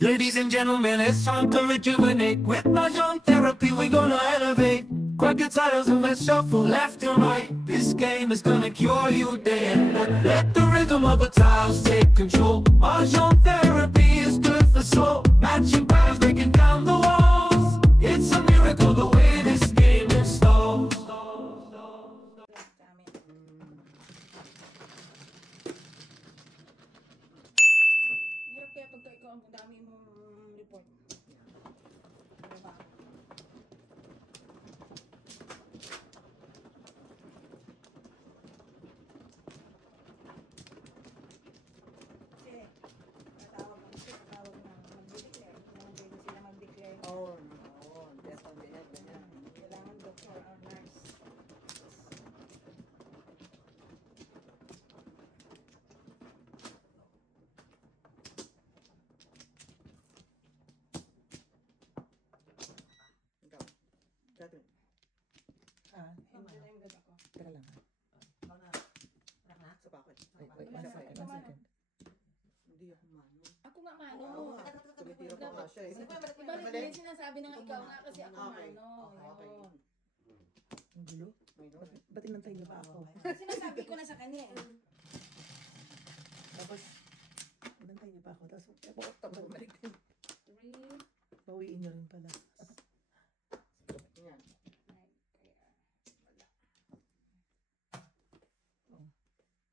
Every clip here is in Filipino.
Ladies and gentlemen, it's time to rejuvenate. With Mahjong therapy, we're gonna elevate. Grab your titles and let's shuffle left and right. This game is gonna cure you day and night. Let the rhythm of the tiles take control. Mahjong therapy is good for soul. Matching patterns, breaking down the walls. It's a miracle the way this game installs. Hirap kaya pagka ikaw ang dami mong report. Diba? Kasi, tatawag na mag-declare. Kung pwede sila mag-declare. Oo, definitely. Ganyan. Kailangan doctor or nurse. Ikaw. Dati. Hindi na yung ganda ko. Teka lang. Sa bakit? Wala One na, second. ikaw mano. Hindi ako mano. Ako nga mano. Tumitira pa nga siya eh. Ibalik mo yung sinasabi na nga ikaw nga kasi ako Okay. mano. Okay. Yun. Ang gulo? May no? Ba't inantay niyo pa ako? Sinasabi ko na sa kanya eh. Tapos, inantay niyo pa ako. Tapos, Bumalik din. 3, bawiin niyo rin pala. Yan.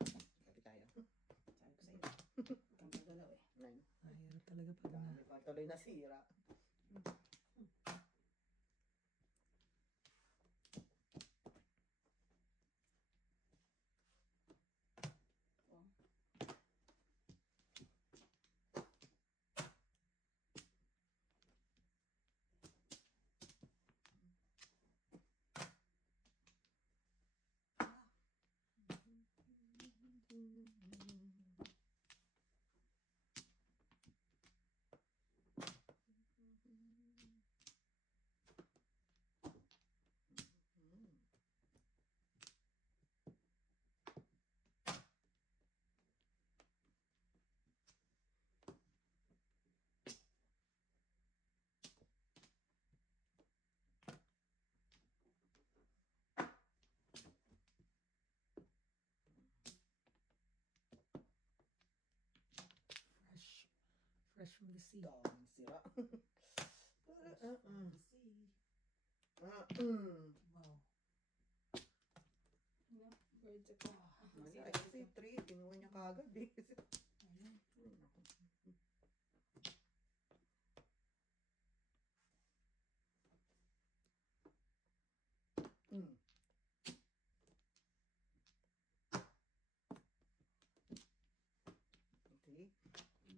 Sabi tayo. Sabi ko sa iyo. Kang gagalaw eh. Nine. Mahirap talaga pag na. Dami pa tuloy nasira. Fresh from the sea. Daming sira. Wow. Birds ako. Mali, ay kasi 3. Kinuha niya kagad eh. Okay.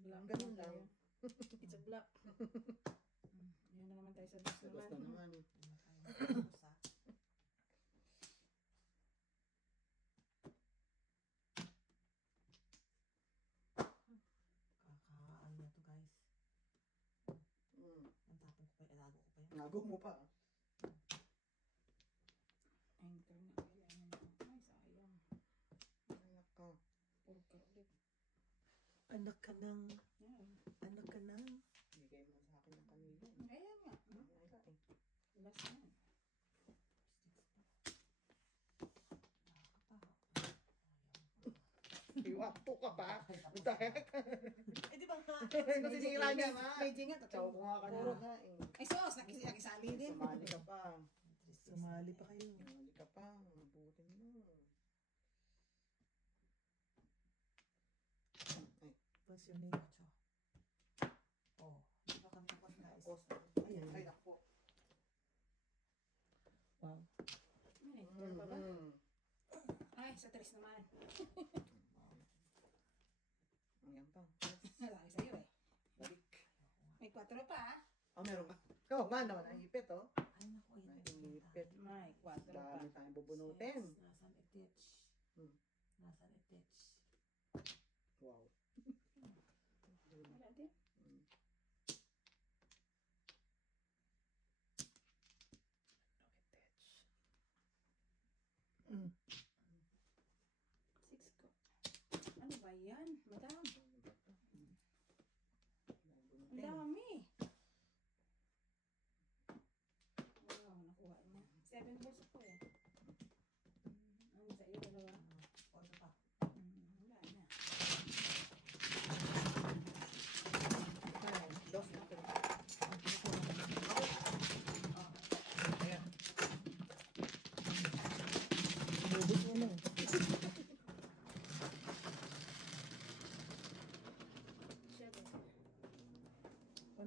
Black. Ganun lang. It's a black. Yan na naman tayo sa dos Sagos na naman. naman. Kakaano na to guys. Ang tapon ko pa, ilago ko pa yun. Nago mo pa. Enter na kailangan ko. Ay, sayang. Anak ka. Purka ulit. Anak ka ng, Yan. anak ka ng. Bigay mo sa akin ng kanila. Ayan nga. Last na. Iwakto ka pa. What the heck? Eh di ba nga? Kasi sinira niya nga. Medyo nga. Chow ko nga kanina nga eh. Ay, sos. Nakisali din. Sumali ka pa. Sumali pa kayo. Sumali ka pa. Mabutin mo. Ay, What's your name? Oh, di ba kami tapos guys? tapos. Ayan. Ay, nakpo. Wow. Enter pa ba? Ay, sa tres naman. Ayan pa. Laki sa'yo eh. Balik. May 4 pa ah. Oh, meron ka. Oo nga naman. Ang hipit oh. Ay naku, yun. Nahihipit. May 4 pa. Dami tayong bubunutin. Nasaan itich? Hmm. Nasaan itich? Wow. Wala din. Mm. 6 ko. Ano ba yan? Madam. Ang dami.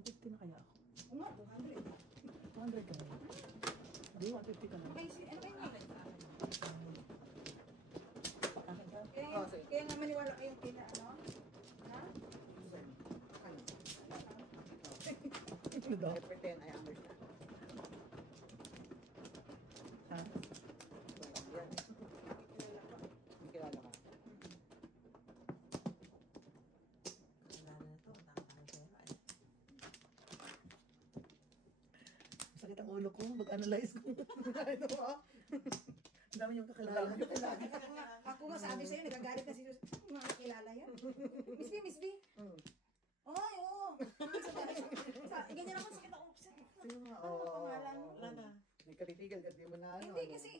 150 na kaya ako. Oo nga, 200. 200 ka na. Hindi, 150 ka na. Okay, ano kayo nga? Akin ka? Kaya nga maniwala kayong kina, ano? Ha? Ano? Ano daw? I pretend I understand. Ha? Yan. Hindi kilala ka. Kilala na to. Nakakaroon pera eh. Masakit ang ulo ko. Mag-analyze ko. Ano ba? Ang dami yung kakilala. Ako nga sabi sa'yo, nagagalit na si Sus. Mga kilala yan. Miss B, Miss B. Hmm. Ay, oo. Ganyan ako, sakit ako. Sino nga? Ano ang pangalan? Wala na. Hindi ka titigil kasi mo na ano. Hindi ano. kasi,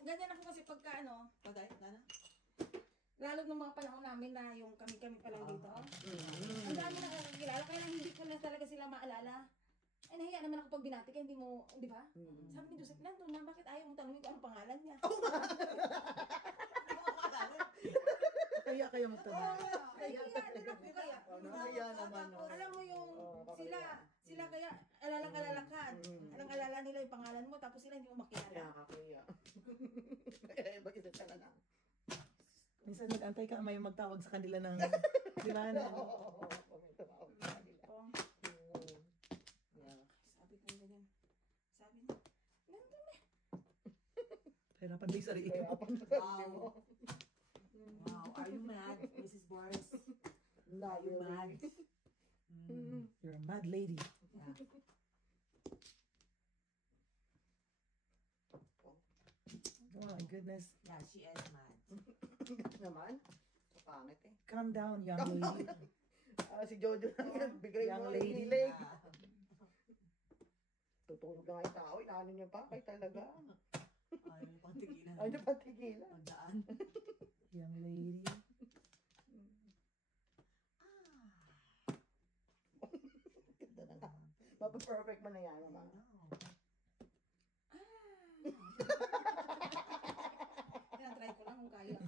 ganyan ako kasi pagka ano, Paday? Wala na? lalo nung mga panahon namin na yung kami-kami pa lang dito. Mm. Ang dami na kakilala, kaya lang hindi ko na talaga sila maalala. Ay, nahiya naman ako pag binati ka, hindi mo, di ba? Mm. Sabi ni Joseph, Lando, na bakit ayaw mo tanongin ko anong pangalan niya? Kaya kayo magtanong. Kaya din ako kaya. Nahiya naman. no? Alam mo yung Oo, sila kaya alalang-alala ka. Mm. Alang-alala nila yung pangalan mo, tapos sila hindi mo Kaya makilala. kaya. Kaya mag-isip ka na lang. Minsan nag-antay ka may magtawag sa kanila ng di ba? Oo, may tumawag sa kanila. Oh, Mm. Yeah. sabi ko ganyan. Sabi niya, Lando na. Hirapan din sarili Kaya mo. pa na sarili mo. Wow, are you mad, Mrs. Boris? Not You really. mad? You're a mad lady. Yeah. Oh my goodness. Yeah, she is mad. Naman. Pangit eh. Calm down, young lady. Si Jojo lang yan. Bigay Young mo lady. hilig. Yeah. Tutulog na nga yung tao. Inaano niya pa. Kay talaga. Ayaw niyo pang tigilan. Ay, na patigilan. Magdaan. Young lady. Ganda na nga. Mapaperfect mo na yan, mama. Yan, try ko lang kung kaya.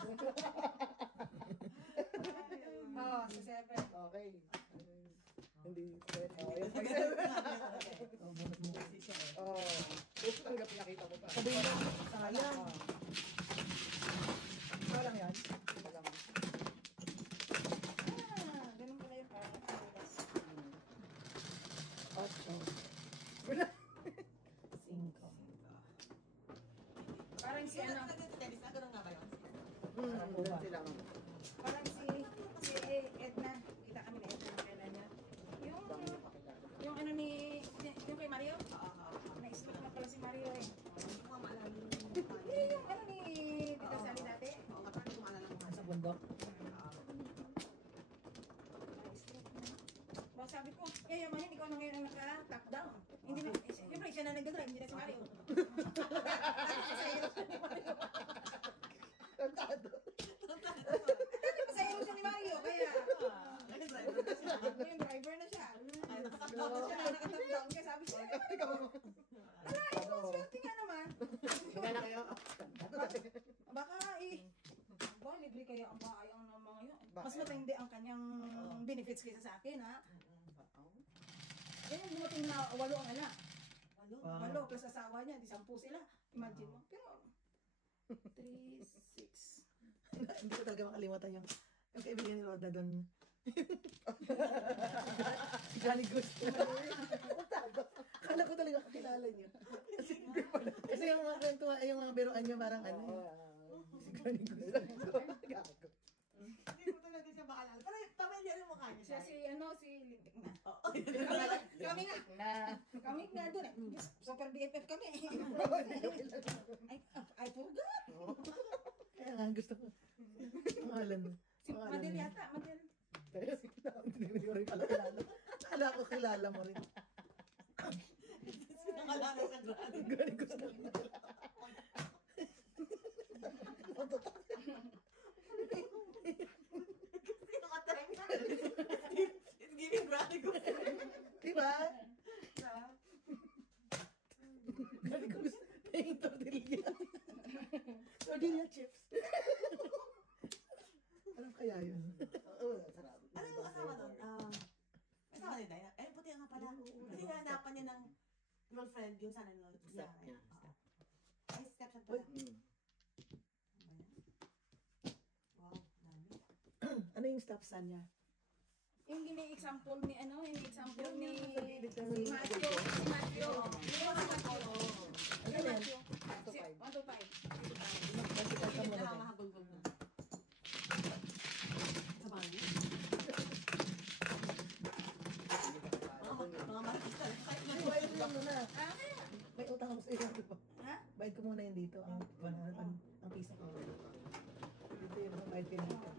Oo, sa 7. Okay. Hindi. Oh, yes. Oh, bunot mo. Busy siya eh. Oh. Ito talaga pinakita mo pa. Sabihin mo, sayang. Parang yan. Ito lang. Ganun pala yung parang parulas. Ocho. Cinco. Parang si ano, Tennis na, ganun nga ba yun? Doon sila. parang si Edna. Kita kami na Edna kailan niya. Yung ano ni, yung kay Mario? Na-stroke na pala si Mario eh. Hindi ko nga maalala yung Hindi, yung ano ni Tita Sally dati. Oo, kapag hindi ko maalala kung Sa bundok. Na-stroke na. Ba, sabi ko, yayamanin, ikaw na ngayon ang naka-top down. Hindi na, siyempre siya na nag-drive, hindi na si Mario. Tantado. Dati pasayro siya ni Mario, kaya nag-driver na siya. yung driver na siya. Ay, Tapos siya na naka-top down, kaya sabi siya, ala, ikaw, swerte nga naman. Ganda na kayo. Baka ba, libre kaya ang baayang ng mga yun. Mas Bakit? matindi ang kanyang benefits kaysa sa akin, ha? Oh. Yan yung dumating na 8 ang anak. Walo. Wow. 8 plus asawa niya, di 10 sila. Imagine mo. Pero, 3, 6. Hindi ko talaga makalimutan yung kaibigan ni Roda doon. Si Johnny Gusto. Kala ko talaga kakilala niya. Kasi yung mga kwentuhan, yung mga biruan niya parang ano eh. Si Johnny Gusto. Gago. Hindi ko talaga siya maalala. Pero pamilya yung mukha niya. Siya si Lintik na. Oo. Kami nga. Kami nga doon eh. Super BFF kami. I forgot. Kaya nga gusto ko. Pangalan mo. Si Madel yata. Madel. Hindi ko rin pala kilala. Kala ko kilala mo rin. Sinangalala sa grado. Johnny Gusto. Sino ka tayo? It's giving grado ko. Diba? Johnny Gusto. Yung tortilla. Tortilla chips. Alam kaya yun? Oo, sarap. Ano yung kasama doon? Kasama din tayo. Eh, puti ang niya. Kasi hanapan niya ng girlfriend yung sana nila. Step niya. Ay, step siya pala. Mm. Wow, dami. Ano yung stop sign niya? Yung gini-example ni ano, ini-example ni Yung sa si Matthew. Si Matthew. Oo. Yung si Matthew. Ano Si yan? Matthew. 1 to 5. 1 to 5. Vertical ka Pilit muna na dyan. mahagulgol na. Sa bahay? Mga makikita. Ay, bayad mo lang muna. Ah, May utang ako sa iyo. Diba? ha? Bayad ko muna yun dito. Ang piso ko. Dito yung bayad ko dito.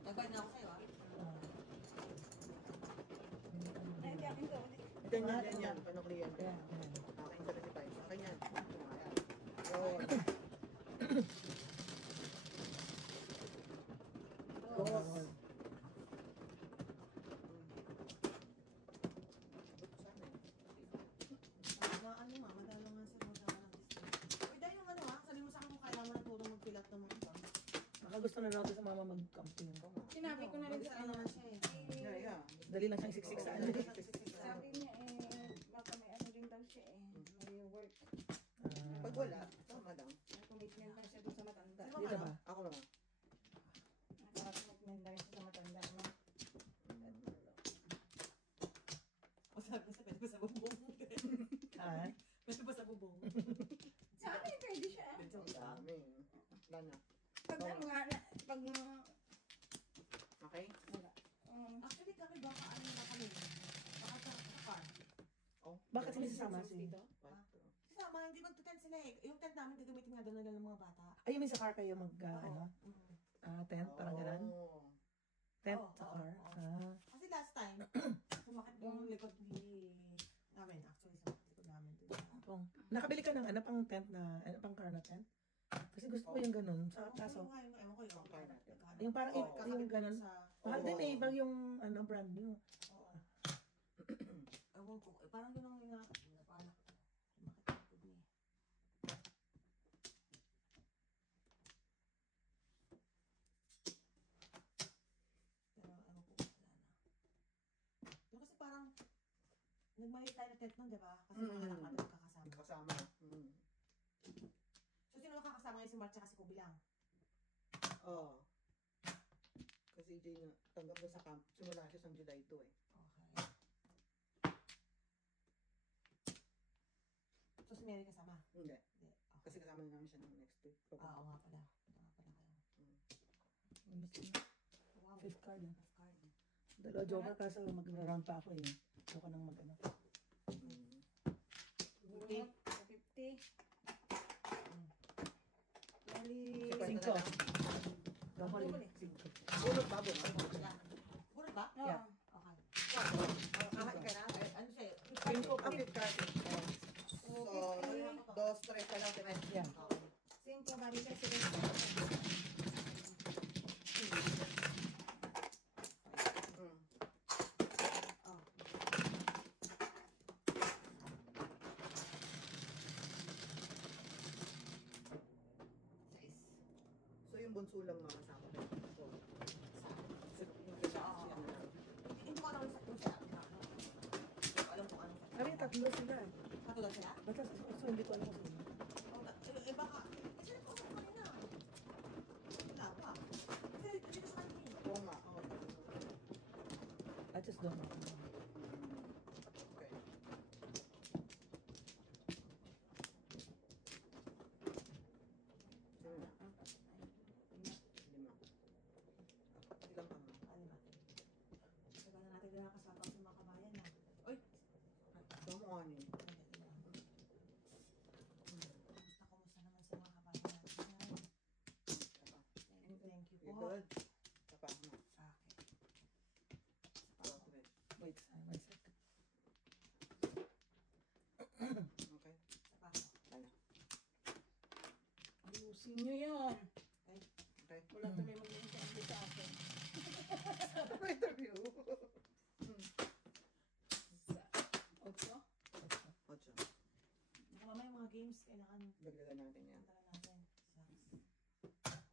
Nagbayad na ako sa'yo, ah. Ay, hindi akin to. Yan. Panukliyan. Kaya, Akin 75. Akin yan. Ayan. Yun. Dos. Ano nga, madalo nga sa mga ng district. Uy, dahil yung ano ha, sabi mo sa akin kung kailangan na tulong mag-fill out ng mga ibang. Baka gusto na natin sa mama mag-camping. Sinabi ko na rin sa Ano ano. naman siya eh. Yeah, yeah. Dali lang siyang siksik sa ano. Sabi niya baka may ano rin daw siya may work. Pag wala, tama lang. May commitment na siya dun sa matanda. Dito ba? Ako naman. Commitment na rin siya sa matanda. No? O sabi ko sa pwede ba sa bubong? Ha? Pwede ba sa bubong? Sa akin, pwede siya. Ang dami. Wala na. Pag ano nga, pag Okay? wala. Actually kami baka ano na kami. Baka sa car. Oh. Bakit sila sasama si... Kasama, hindi mag-tent sila eh. Yung tent namin gagamitin nga doon nila ng mga bata. Ay, yung may sa car kayo mag, ano? Mhm. Tent, parang ganun? Oh. Tent Oo, sa oo, car? oo. Kasi last time, sumakit yung likod ni namin. Actually, sumakit likod namin doon. Nakabili ka ng ano pang tent na, ano pang car na tent? Kasi gusto ko yung ganun. Sa kaso, Ewan ko yung car natin. yung parang Oo. yung ganun. Mahal din eh, Oo. bang yung ano, brand new. Oo. Ewan ko. Parang yun ang napanak ko. Sumakit likod niya. Pero ewan ko, wala na. Pero kasi parang nagmaliit tayo na tent nun, di ba? Kasi mga anak natin kakasama. Kasama. Mm. So, sino nakakasama ngayon si Mark tsaka si Kobe lang? Oo. Kasi Jay na tanggap na sa camp. Simula siya sa July 2 eh. Okay. So, si Mary kasama? Hindi. Hindi. Okay. Kasi kasama na namin siya ng next week. Oo nga pala. Ito nga pala kayo. Wow. Fifth card ah. Fifth card. Dalawa joker kaso mag-round pa ako eh. Gusto ko nang mag-ano. Mm. Bunot, 50. Bali. Cinco. Double Double eh. eh. Cinco. Bunot ba? Bunot. Bunot ba? Oo. Yeah. Okay. Kahit ka na. Ano siya eh? Cinco ang fifth card. So, Okay. 2, 3 pa lang. Yeah. Okay. 5, bali kasi Mm. Oh. Size. So, yung bunso lang mga kasama ko. So, Hindi ko alam sa kung siya. Hindi ko alam kung ano. Kami tatlo sila. Katulad sila? Basta so, hindi ko alam kung sino. Eh baka, sila po ako kanina. Wala pa. Kasi dito sa kanina. oo nga. Oo. I just don't know. Okay. Sino na? 5. Ilang pa nga? Ano ba? Sabi na natin na kasama sa mga kabayan na. Uy! So, mo ano yun? Kumusta naman sa mga kabayan natin? Thank you You po. good? Tapa mo. Okay. Wait, one sec. Okay. Ano? ayusin nyo yun. Okay. Wala tuloy mag-interview sa akin. Interview. Ocho? 8. Baka mamaya mga games kailangan Dagdagan natin yan. puntahan natin. Shucks.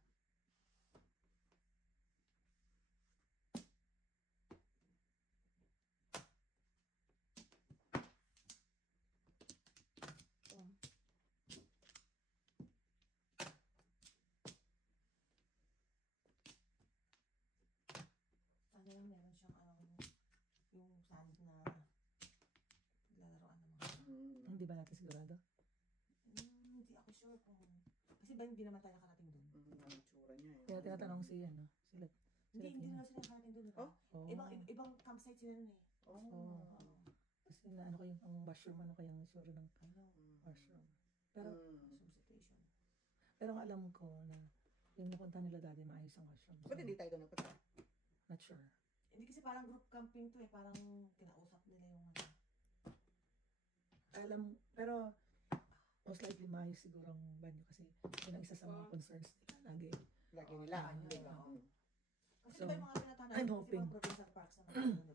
natin sigurado? Hindi ako sure kung... Kasi ba hindi naman tayo nakarating doon? Ang itsura niya eh. Kaya tinatanong si ano, sila. Hindi naman sila nakarating doon. Oh? Oh. Ibang campsite sila nun eh. Oh. Oo. Kasi na ano kayang ang mushroom, ano kayang itsura ng Ano? mushroom. Pero, Mushroom situation. pero ang alam ko na yung napunta nila dati maayos ang mushroom. Ba't hindi tayo doon napunta? Not sure. Hindi kasi parang group camping to eh. Parang kinausap nila yung ano. Alam, pero most likely maayos siguro ang banyo kasi yun ang isa sa mga concerns nila lagi. Lagi nila. Banyo, Diba? oo. Kasi So, diba yung mga pinatahan I'm natin, hoping. kasi mga provincial parks naman, di ba?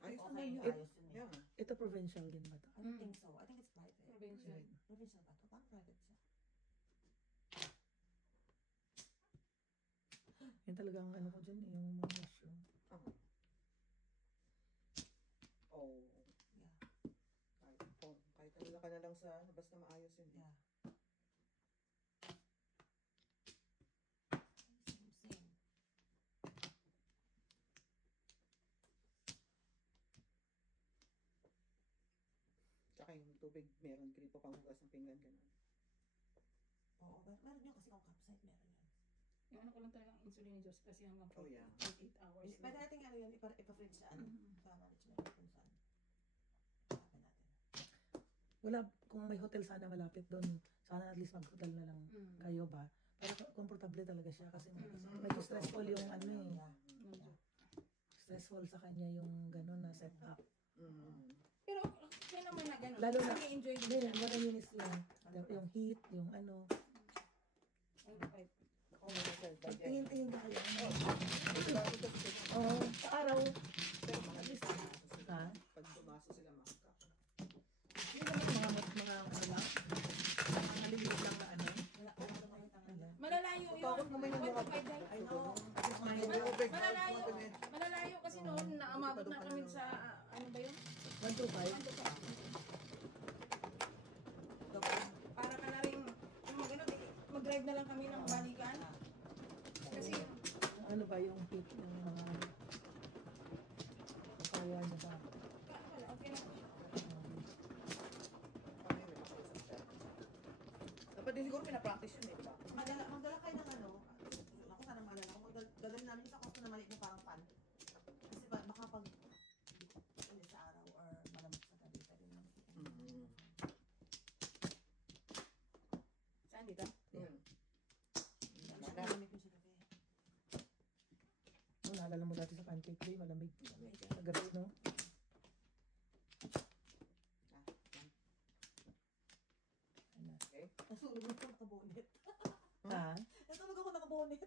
Ayos Okay, naman yun. ayos yun eh. Yeah. Ito provincial din ba to? I don't think so. I think it's private. Provincial. Provincial ba to? Parang private siya. Yan talaga ang ano ko dyan, yung mga mushroom. Oh. Yeah. Kahit ano ka na lang sa ano, basta maayos yun. Yeah. Same. Tsaka yung tubig, meron gripo pang hugas ng pinggan ganun. Oo, meron yun kasi kung campsite, meron yun. Yung ano ko lang talagang insulin ni Diyos kasi hanggang Oh, yeah. 48 hours. Pwede natin ano yun, ipa-fridge sa ano, Mhm. sa management kung saan. Hanapin natin. Wala, kung may hotel sana malapit doon, sana at least mag-hotel na lang Mm. kayo ba? Para komportable talaga siya kasi medyo stressful yung ano eh. Yeah. Medyo. Stressful sa kanya yung gano'n na setup. Pero kaya naman na gano'n. Lalo na- enjoy Hindi, what I mean is yung heat, yung ano. Tingin-tingin ka kayo. Oo, sa araw. Pero at least Ha? pag pumasok sila makaka. Yung mga ano lang, mga maliliit lang na ano. Wala naman yung tangan. Malalayo yun. Takot naman yung mga 1 to 5 days. I know. Malalayo. Malalayo kasi noon naamabot na kami sa ano ba yun? 1 to 5. 1 to 5. Para ka na rin yung gano'n, mag-drive na lang kami ng balikan. Kasi Ano ba yung heat ng mga kaya niya ba? wala, okay na. Dapat din siguro pinapractice yun eh, diba? Magdala kayo ng ano, ako sana maalala ko, dadalhin namin sa costo na maliit na parang pan. Kasi baka pag ulit sa araw or malamig sa gabi, pwede naman kita. Saan dito? Malamig yung sa gabi. Oh, naalala mo dati sa pancake day, malamig. Sa gabi, no? Okay. Nasunog ako nakabonet. Ha? Nasunog ako nakabonet.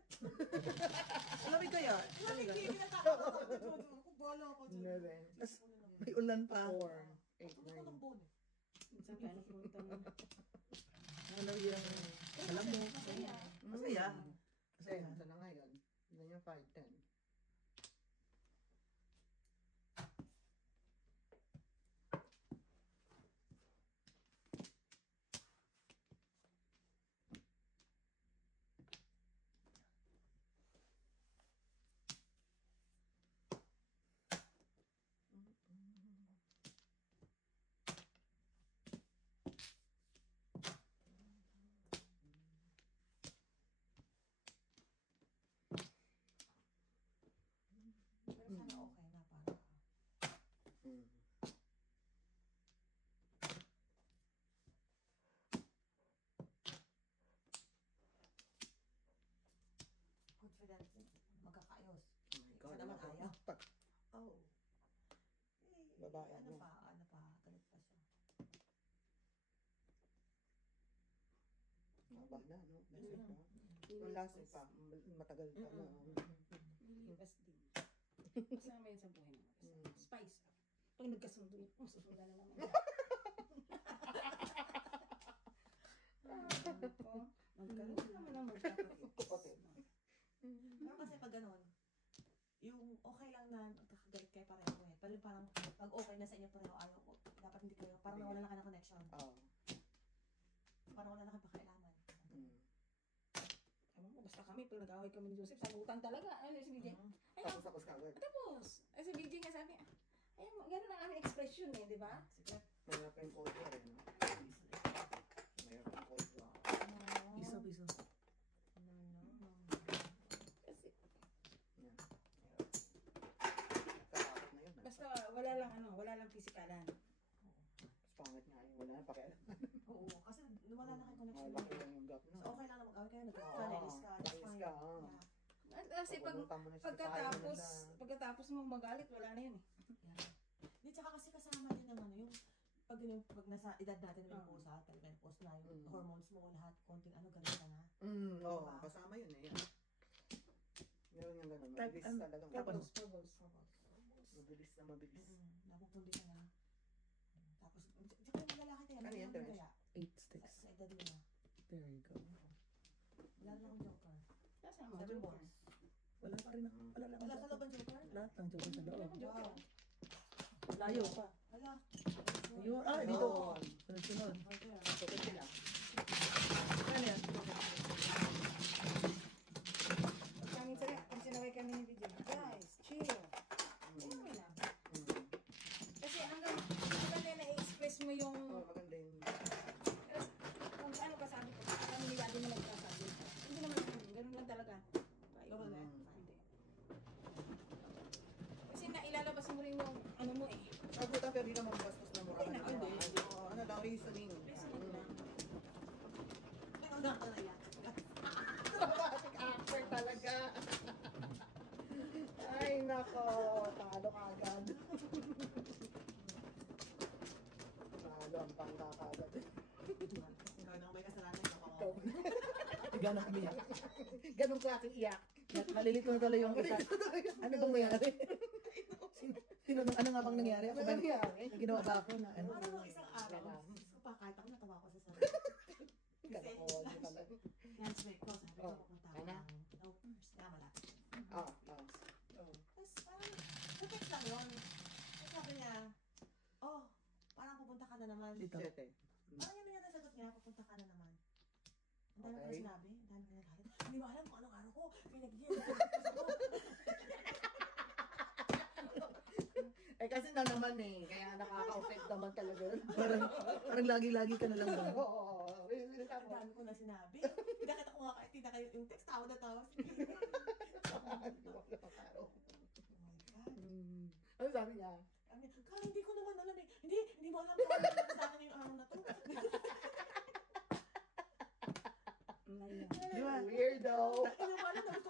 Malamig kaya? Malamig kayo, pinatakot ako. Ako bala ako dyan. 11, Tas, may ulan pa. 4, 8, Ako nakabonet. Minsan kaya napunta na. Ano yung, alam mo, Masaya. masaya. Kasi, ito na ngayon. Yun yung 5, 10. Pero sana okay na para. Confident magkakaayos. Oh my God. Isa naman ayaw. Oh. Eh, Babae ano mo. pa, galit pa siya. Haba na, no? Last week pa. Yung last week pa, matagal pa na. Lilipas din. Kasama yun sa buhay ng kasama. Spice up. Pag nagkasundo yun, susundan na naman. Magkaroon naman ng Kapatid. Pero kasi pag ganun, yung okay lang na magkakagalit kayo pareho eh. Pero parang pag okay na sa inyo pareho, ayaw ko. Dapat hindi kayo, parang nawala na kayo ng connection. Oo. Parang wala na kayo pakialaman. Ewan ko, basta kami, pag nag-away kami ni Joseph, sagutan talaga. Ano si BJ? Ayun, Tapos kagad. tapos. Ay si BJ nga sabi, ayun, gano'n ang aming expression eh, di ba? Sige. Mahirap yung order eh. No? Sige. pisikalan. Mas pangit nga yun. Wala na pakialam. Oo, kasi wala na kayo connection. Malaki lang yung gap na. So, okay lang na mag-away kayo. Nag-away Oo, ka, nainis ka. That's nainis fine. ka, oo. Yeah. Kasi pagkatapos mo magalit, wala na yun eh. Yeah. Di, tsaka kasi kasama din ng ano, yung pag nasa edad natin ng pusa, talaga yung post na, yung hormones mo, lahat, konting ano, galit ka na. Oo, Diba? kasama yun eh. Yan. Meron yung gano'n. Type, Mabilis talaga. Tapos, Mabilis na mabilis. Napupundi ka na. Tapos, tsaka yung malalaki kaya, Ano yan, malalaki Teres? kaya, 8 sticks. sa edad nila. There you go. Wala rin akong joker. Kasi ang 7 balls. Wala pa rin ako. Wala lang Wala ako. sa loob ang joker? Lahat ng joker sa loob. Wow. Layo pa. Wala. Ayun. Ah, dito. Yun. Sunod-sunod. Okay. Tutok sila. Ano yan? Kami sila, pag sinaway kami ni DJ, guys, chill. Okay lang. Kasi hanggang na-express mo yung, Maganda yung... kung ano ka sabi ko, kami ni Daddy mo nagsasabi. Hindi naman ganun lang talaga. Ikaw ba na? Hindi. Kasi nailalabas mo rin yung ano mo eh. Sagutan pero di naman bastos na mukha. Hindi na, hindi. Ano lang, reasoning. Listening lang. Ikaw na ka na yan. Dramatic actor talaga. Ay, nako. Talo ka agad. Talo ang pangka ka agad. Ikaw na may kasalanan ka Ikaw. Gano'ng umiyak. Ganong klaseng iyak. Nalilito na tuloy yung isa. Ano bang nangyari? Ano nga bang nangyari? Ako ba? Ano nangyari? Ginawa ba ako na ano? Ano nung isang araw? So, kahit ako natawa ko sa sarili. Ganon. Yan, Smith ko, sabi ko, Oh, pupunta ako ano? ng no first. Tama lang. Tapos parang, text lang yun. Tapos sabi niya, oh, parang pupunta ka na naman. Dito. Sete. Parang yun yung nasagot niya, pupunta ka na naman. Ang dami ko na Okay. sinabi, ang dami ko na galit. Hindi mo alam kung anong araw ko, pinag-year. Eh kasi na naman eh. Kaya nakaka-affect naman talaga. Parang lagi-lagi ka na lang ba? Oo. Ang dami ko na sinabi. Pinakita ko nga kahit ka yung text, tawa na tawa. Sige. Oh my God. Ano sabi niya? Kaya hindi ko naman alam eh. Hindi mo alam kung ano sa akin yung araw na to. Di ba? Weirdo. Hindi mo alam na gusto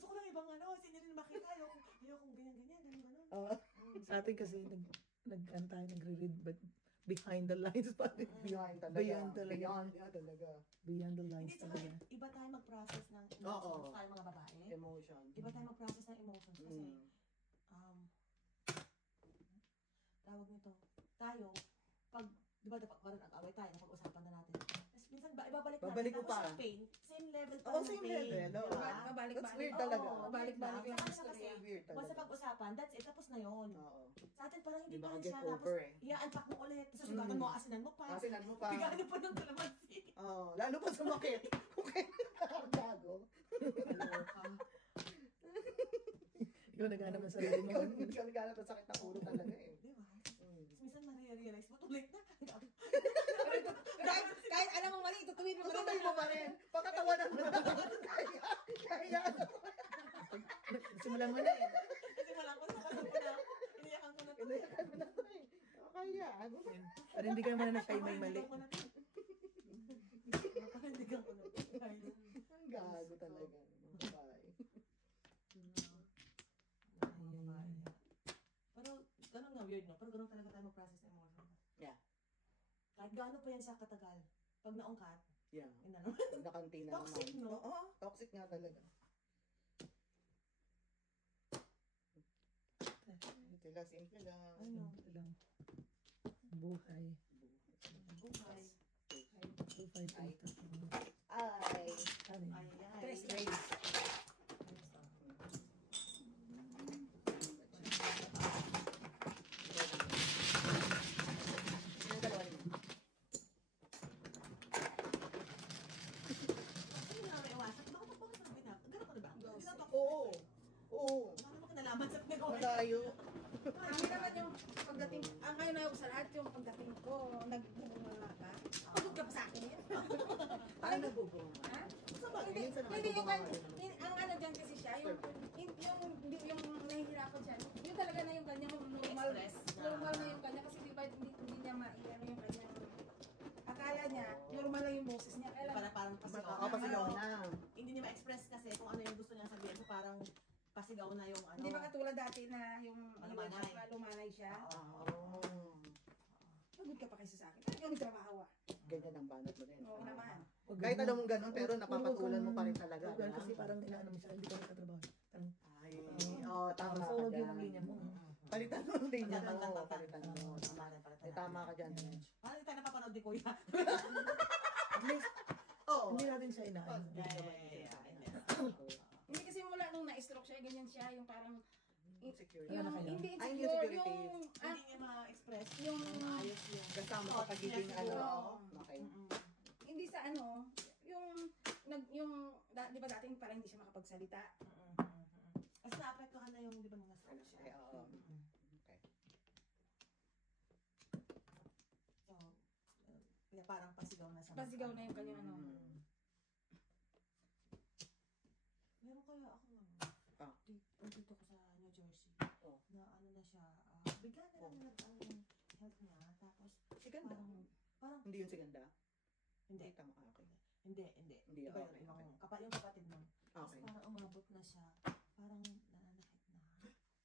ko lang ibang ano, kasi hindi rin makita. Ayokong ganyan-ganyan, ganyan-ganon. Sa atin kasi nagre-read but behind the lines pa rin. Beyond talaga. Beyond talaga. Beyond yeah, talaga. Beyond the lines Hindi, tsaka talaga. iba tayo mag-process ng Oo. emotions tayo mga babae. Emotion. Iba tayo mag-process ng emotions kasi, Mm. tawag nito, tayo, pag, di ba, parang nag-away tayo, napag-usapan na natin. Tapos minsan, ibabalik natin, Babalik ko tapos pa. yung pain, same level pa Oo, ng same pain. level, oo. Diba? Mabalik-balik. That's weird Oo, talaga. mabalik-balik yung Sa story. kanila kasi, Weird talaga. once na pag-usapan, that's it, tapos na yun. Oo. Sa atin parang hindi Di pa ba rin get siya, tapos over eh. i-unpack mo ulit, tapos sugatan mo, asinan mo pa. Asinan mo pa. Bigyan pa ng kalamansi. Oo. Lalo pa sumakit. Okay. Gago. Ikaw naghanap ng sarili mo. Hindi ka naghanap ng sakit ng ulo talaga eh. Di ba? Tapos minsan marirealize mo, too late na. Kahit alam mo mali, tutuwid mo Tutuloy mo pa rin. Pagkatawanan mo na. Kaya. Simulan mo na eh. Kasi wala ko na, iniyakan ko na to. Inayakan mo na to eh. Kaya. Pero hindi ka naman na siya may mali. Panindigan ko na to. Ang gago talaga. Ang babae. Pero, ganun nga, weird no? Pero ganun talaga tayo mag-process ng emotion. Yeah. Kahit gaano pa yan siya katagal, pag naungkat, Yeah. yun na naman. Nakanti na naman. Toxic, no? Oo. Toxic nga talaga. Sila simple lang. Ano? Ito lang. Buhay. Buhay. 2, 5, 8. Ay. Ano yun? Ay, ay. Tres grades. Yung dalawa niyo. Ano na may iwasan? Bakit namin na? Ganun ka na ba? Ginagawa ko. Oo. Oo. Bakit mo kinalaman sa pinagawa? Malayo. Amin naman yung pagdating, ang ngayon na sa lahat yung pagdating ko, nagbubunga ka. Pagod ka pa sa akin yan. Parang nagbubunga. Ha? Sa bagay, minsan naman Hindi yung nagbubunga rin naman. ang ano dyan kasi siya, yung nahihirapan siya. Yung talaga na yung kanyang normal, normal na yung kanya kasi di ba hindi niya maiano yung kanyang akala niya normal lang yung boses niya. Kaya lang, Parang pasigaw Oo, pasigaw Pero, na. hindi niya ma-express kasi kung ano yung gusto niya sabihin. So parang pasigaw na yung ano. hindi ba katulad dati na yung Malumanay. malumanay siya. Oo. Pagod ka pa kasi sa akin. Kaya kami trabaho ah. Ganyan ang banat mo din. Oo naman. Kahit alam mong ganun, pero napapatulan mo pa rin talaga. Huwag no? kasi parang inaano mo siya, hindi ka nakatrabaho. Parang, Ay, oo, tama so ka huwag yun dyan. ang linya mo. Palitan mo ang linya mo. Palitan. Palitan mo. Tama ka dyan. Parang hindi tayo napapanood ni Kuya. At least, Oo. hindi natin siya inaano. Hindi kasi mula nung na-stroke siya, ganyan siya, yung parang Secure. yung Wala kayo? hindi Ay, yung insecure, security. yung Hindi niya ma-express. yung Ayos yun. Kasama ka pagiging ano. Oo. Okay. hindi sa ano, yung di ba dating parang hindi siya makapagsalita. Kasi naapektuhan na yung, di ba, nung nasa siya. Okay, oo. Okay. So, kaya parang pasigaw na siya. Pasigaw na yung kanyang ano. Meron kaya ako ng dito ko sa New Jersey. Oh. Na ano na siya, bigla na lang nag-ano yung health niya. Tapos, Siganda. parang, Hindi yun siganda? hindi. Tama ka, okay. Hindi. Hindi, Iba okay, yun, okay. yung kapatid nun. Tapos Okay. parang umabot na siya. Parang nananakit na.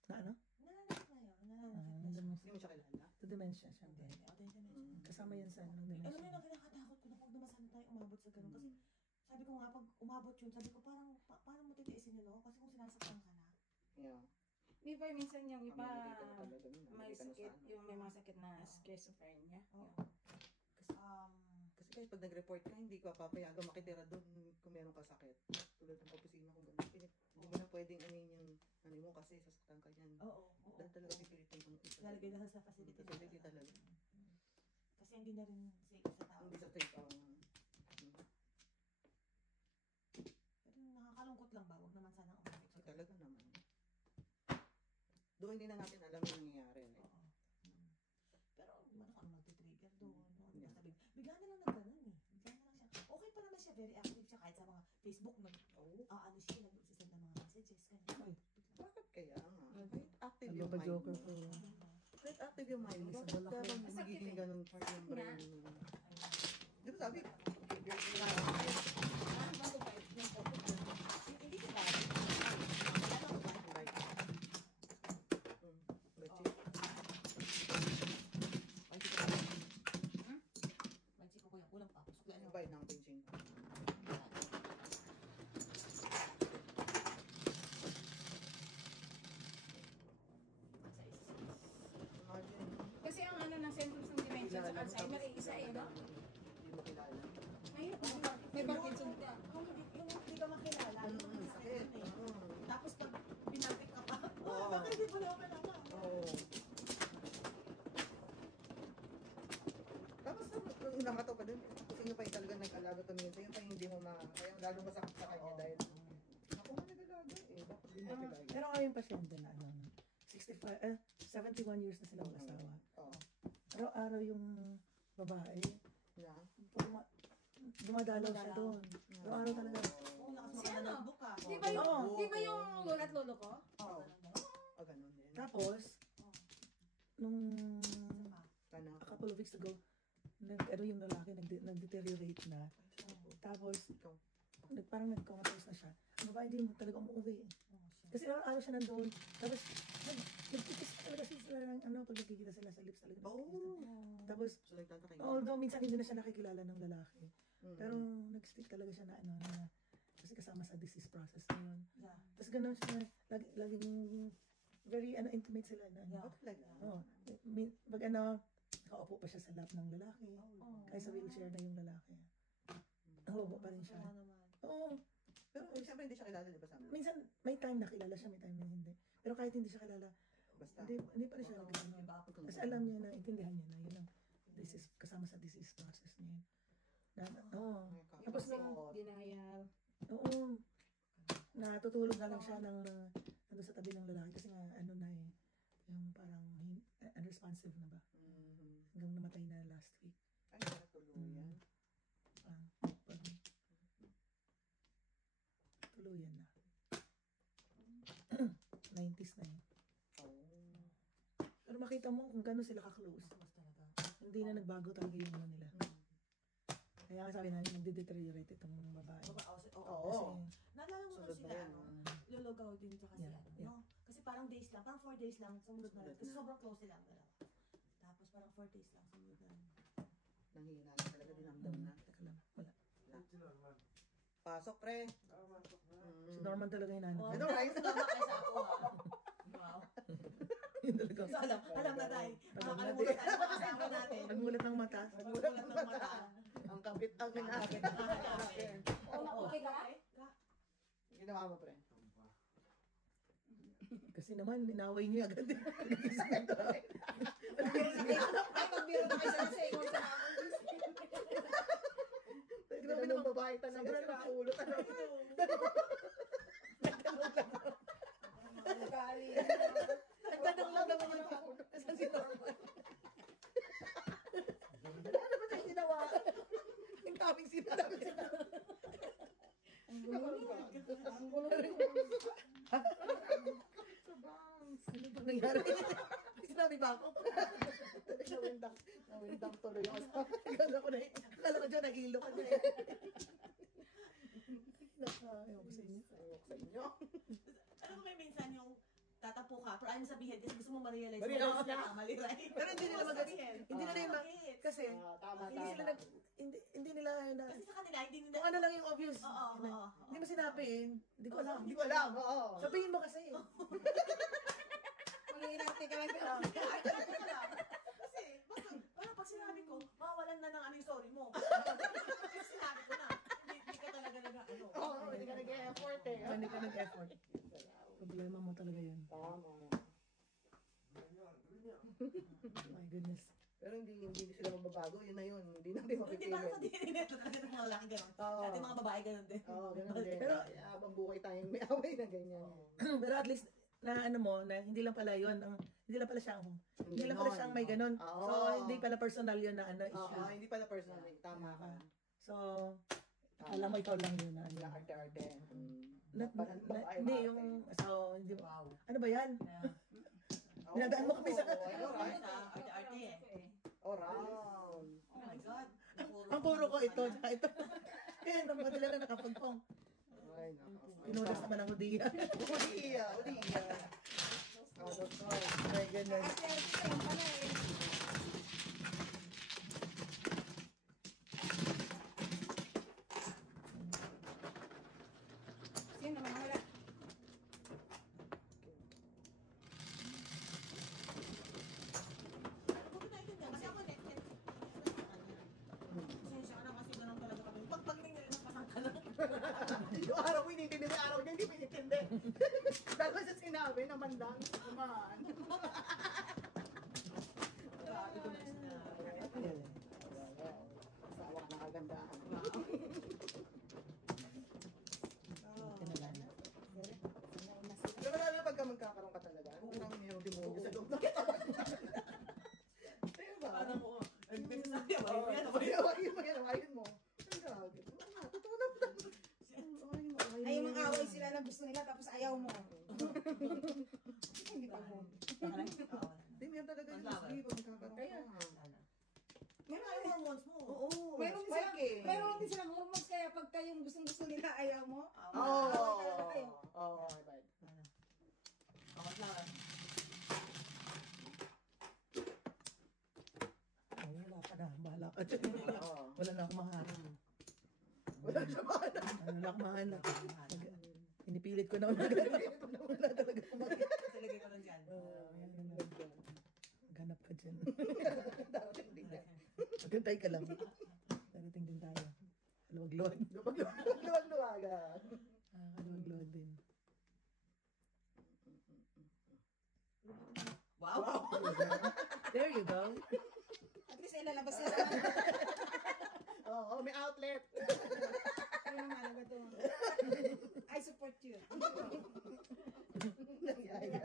Na ano? Nananakit na yun. Nananakit na siya. Hindi mo siya kilala? To dementia siya. Hindi. O, tayo na siya. Kasama yan sa ano, Alam mo dementia. yun, ang kinakatakot ko na pag dumasan tayo umabot sa ganun. Kasi sabi ko nga, pag umabot yun, sabi ko parang, paano mo titiisin yun, no? Kasi kung sinasaktan ka na. Yeah. Di ba minsan yung iba Mamili ka na talaga nun, may mamili ka na sakit, sa ano. yung may mga sakit na schizophrenia. Oo. Kasi kahit pag nag-report ka, hindi ka papayagan makitira doon kung meron ka sakit. Tulad ng opisina kung gano'n. Hindi mo na pwedeng anin yung ano mo kasi sasaktan ka yan. Oo. Dahil talaga pipilitin kong isa. Lalagay na sa facility. Facility talaga. Kasi hindi na rin safe sa tao. Hindi sa tape. Pero nakakalungkot lang ba? Huwag naman sanang umabot sa ganun. Talaga naman. Doon hindi na natin alam yung nangyayari. Oo. Pero ano magti-trigger doon. No? Yeah. Sabi, bigla na lang na ganun eh. Bigla na lang siya. Okay pa naman siya. Very active siya kahit sa mga Facebook. Ano siya, nag-send ng mga messages. Ganyan. Bakit kaya nga? Kahit active Ano yung pa mind joker mo. ko? Kahit active yung mind mo. Sa Bakit lalaki. dapat Masakit magiging eh. ganun part yung brain mo? Di ba sabi? Ano ba ito ba? Yung Hindi ko ba? Right. That's it. Pansin ko kuya, kulang pa. Suklaan Yung nyo. bite ng pinching. Imagine. Kasi ang ano ng Centers ng Dementia sa Alzheimer ay isa eh, no? Hindi mo kilala. Mahirap mo. May Parkinson ka. Yung hindi ka makilala. Yung Sakit. sakit eh. Tapos pag binapit ka pa, Oo. bakit hindi mo na ako kilala? Oo. Tapos nung nakataw pa din, kasi yun pa yung talaga nag-alaga tumingin sa'yo, pa hindi mo kaya lalo masakit sa kanya dahil ako nga nag-alaga eh, bakit hindi mo kilala? Pero kayong pasyente na ano, 71 years na silang asawa. Oo. Araw-araw yung babae, Yeah. dumadalaw siya doon. Araw-araw talaga. Oo, lakas Si ano? book ka. Di ba yung, Oo. di ba yung lolo at lolo ko? Oo. Ah, ganun din. Tapos, nung Isa pa. a couple of weeks ago, ano yung lalaki, nag-deteriorate na. Tapos, parang nag-comatose na siya. Ang babae din talaga umuwi. Oo, siya. Kasi araw-araw siya nandun. Tapos, nagkikis talaga sila ng pag nagkikita sila sa lips talaga. Oh. Tapos, So nagtataka although minsan hindi na siya nakikilala ng lalaki. Mm. Pero nag-stick talaga siya na na kasi kasama sa disease process na yun. Yeah. Tapos gano'n siya, laging very intimate sila na. Yeah. Oh, talaga? Oh, pag kaupo pa siya sa lap ng lalaki. Kaya sa wheelchair na yung lalaki. Nauupo pa rin siya. Oo naman. Oo. Pero siyempre hindi siya kilala, di ba sabi? Minsan may time na kilala siya, may time na hindi. Pero kahit hindi siya kilala, Basta. hindi pa rin siya Oo, nagkilala. iba. Kasi alam niya na, intindihan niya na yun ang disease, kasama sa disease process niya yun. Oo. Tapos nung, Denial. oo, natutulog na lang siya ng, nandun sa tabi ng lalaki kasi nga, ano na eh, yung parang unresponsive na ba? Hanggang namatay na last week. Ay, tuluyan. Pag, tuluyan na. 90s na yun. Oh. Pero makita makikita mo kung gano'n sila ka-close. Hindi na nagbago talaga yung ano nila. Kaya nga sabi namin, nagde-deteriorate itong babae. Oo. Naalala mo Sunod kasi na yan, lulugaw din ito kasi Yeah, yeah. no? Kasi parang days lang, parang 4 days lang, sumunod na rin. Kasi sobrang close sila ang dalawa. Tapos parang 4 days lang, sumunod na rin. Nanghihina na talaga, dinamdam na. Teka lang, wala. Pasok, pre. Si Norman talaga hinanap. Oh, Ano, right? Sumama kayo sa ako, ha? Wow. Yun talaga. So, alam na tayo. Alam na Makakalimutan tayo sa kasama natin. Nagmulat ng mata. Nagulat ng mata. Ang kabit ang hinagin. Okay ka? Ginawa mo, pre. Kasi naman, inaway niyo agad. Ay, magbiro na kayo sa ingon sa Grabe ng babae talaga. Sira ulo talaga. Nagtanong lang naman yung saan si Norman. Ano ba tayo ginawa? Ang daming sinabi. Ang gulo rin. Ano ba nangyari? Sinabi ba ako? Nawindang tuloy ako sa... Akala ko dyan, nahilo ka na eh. Ewan ko sa inyo. Ayok sa inyo. Alam mo, may minsan yung tatapo ka, pero ayaw sabihin kasi gusto mo ma-realize Ma-realize mo na. na mali, right? Pero hindi nila sabihin. Hindi nila yung kasi Tama, hindi sila tama. hindi nila na Kasi sa kanila, hindi nila... kung ano lang yung obvious. Oo. Hindi mo sinabi eh. Hindi ko alam. Hindi ko alam, oo. Sabihin mo kasi. Mag-iinarte ka lang. Kasi, basta, parang pag sinabi ko, mawawalan na ng ano yung sorry mo. Kasi sinabi ko na, hindi ka talaga ano. Oo, hindi ka nag-effort eh. Hindi ka nag-effort. Problema mo talaga yun. Tama. My goodness. Pero hindi sila magbabago, yun na yun. Hindi natin Hindi parang sa mapipilit. DNA nito talaga ng mga lalaki gano'n. Oo. Dati mga babae gano'n din. Oo, ganun din. Pero- Habang buhay tayong may away na ganyan. Pero at least na ano mo na hindi lang pala yun hindi lang pala siyang siyang may ganun. Oo. So hindi pala personal yun na ano Oo, issue. hindi pala personal. Tama ka. So alam mo ikaw lang yun na Sila ano. arte-arte. Hindi yung so hindi Wow. ano ba yan? Dinadaan mo kami sa- Arte eh. Oh, round. Oh my God. Ang puro ko ito, tsaka ito. Kaya nang madala na nakapagpong. Ay, nako. Pinudas naman ang udiya. Udiya. My goodness. Sino naman wala? Buti na ito kasi ako net. Pasensya ka na kasi ganun talaga kami. Pag nangyari ng pasang ka lang. Yung araw ko inintindi, may araw niya hindi pinitindi. Dahil sa sinabi na mandang, naman. Sawa na kagandahan. Pero lalo na pagka magkakaroon ka talaga, parang mayroong demonyo sa loob ng katawan. Diba? Parang mo. Ang pinsasabi ako. Yan ako. Awayin mo. Ang gagi. Totoo naman. Ay, yung mga away sila na gusto nila tapos ayaw mo. Hindi pa mo. Hindi mo yan talaga yung sige pag magkakaroon ka. Meron yung hormones mo. Oo. Meron din spike eh. meron din silang hormones kaya pagka yung gustong-gusto nila ayaw mo. Oo. Away talaga kayo. Oo. Bye. Awas lang. Ay, wala ka na. Bahala ka dyan. Oo. Wala na akong mahanap. Wala siya mahanap. Wala akong mahanap. Pinipilit ko na wala talaga kumakit. Talagay ko lang dyan. Maghanap ka dyan. Darating din yan. Magantay ka lang. Darating din tayo. Luwag-luwag. Luwag-luwagan. Luwag-luwag din. Wow. There you go. At least ay lalabas nila. Oo, may outlet. Ano naman ba ito? I support you. Nangyaya.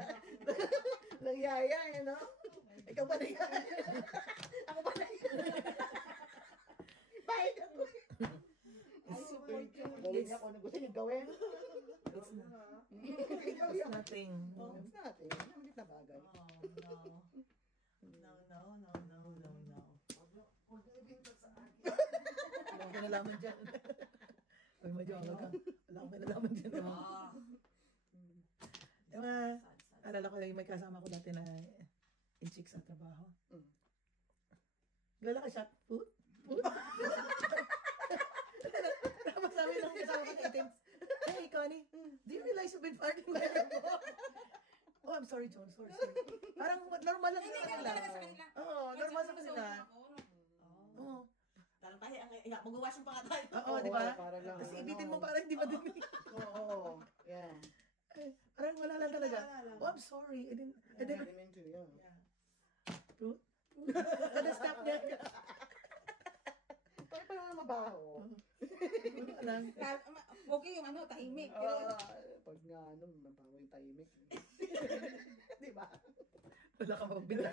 Nangyaya, eh, no? Ikaw ba nangyaya? Ako ba nangyaya? Bakit ako? I support you. Gawin ako na gusto niyo gawin. It's Ikaw It's yan. nothing. It's nothing. Maliit na bagay. Oh, no. kinalaman dyan. Ay, medyo ka. Wala akong kinalaman dyan. Ah, Yung mga, sad, sad. alala ko yung may kasama ko dati na in chick sa trabaho. Mm. Lala ka shot put? Put? Tapos sabi ng kasama ko natin, hey Connie, do you realize you've been farting by your mom? Oh, I'm sorry, John. Sorry. Parang normal lang Hindi, sa ganun kanila. talaga sa kanila. Oo, normal sa kanila. Oh. Oo. Parang tayo, mag-wash pa nga tayo. Oo, di ba? Para lang. Tapos ibitin mo para hindi madumi. Oo. Yan. Parang wala lang talaga. Wala lang. Oh, I'm sorry. And then, Elementary, yan. Truth? Ano stop niya? Bakit pa naman mabaho? Wala lang. Okay yung ano, tahimik. Pero Pag nga, mabaho yung tahimik. Di ba? Wala ka magbita.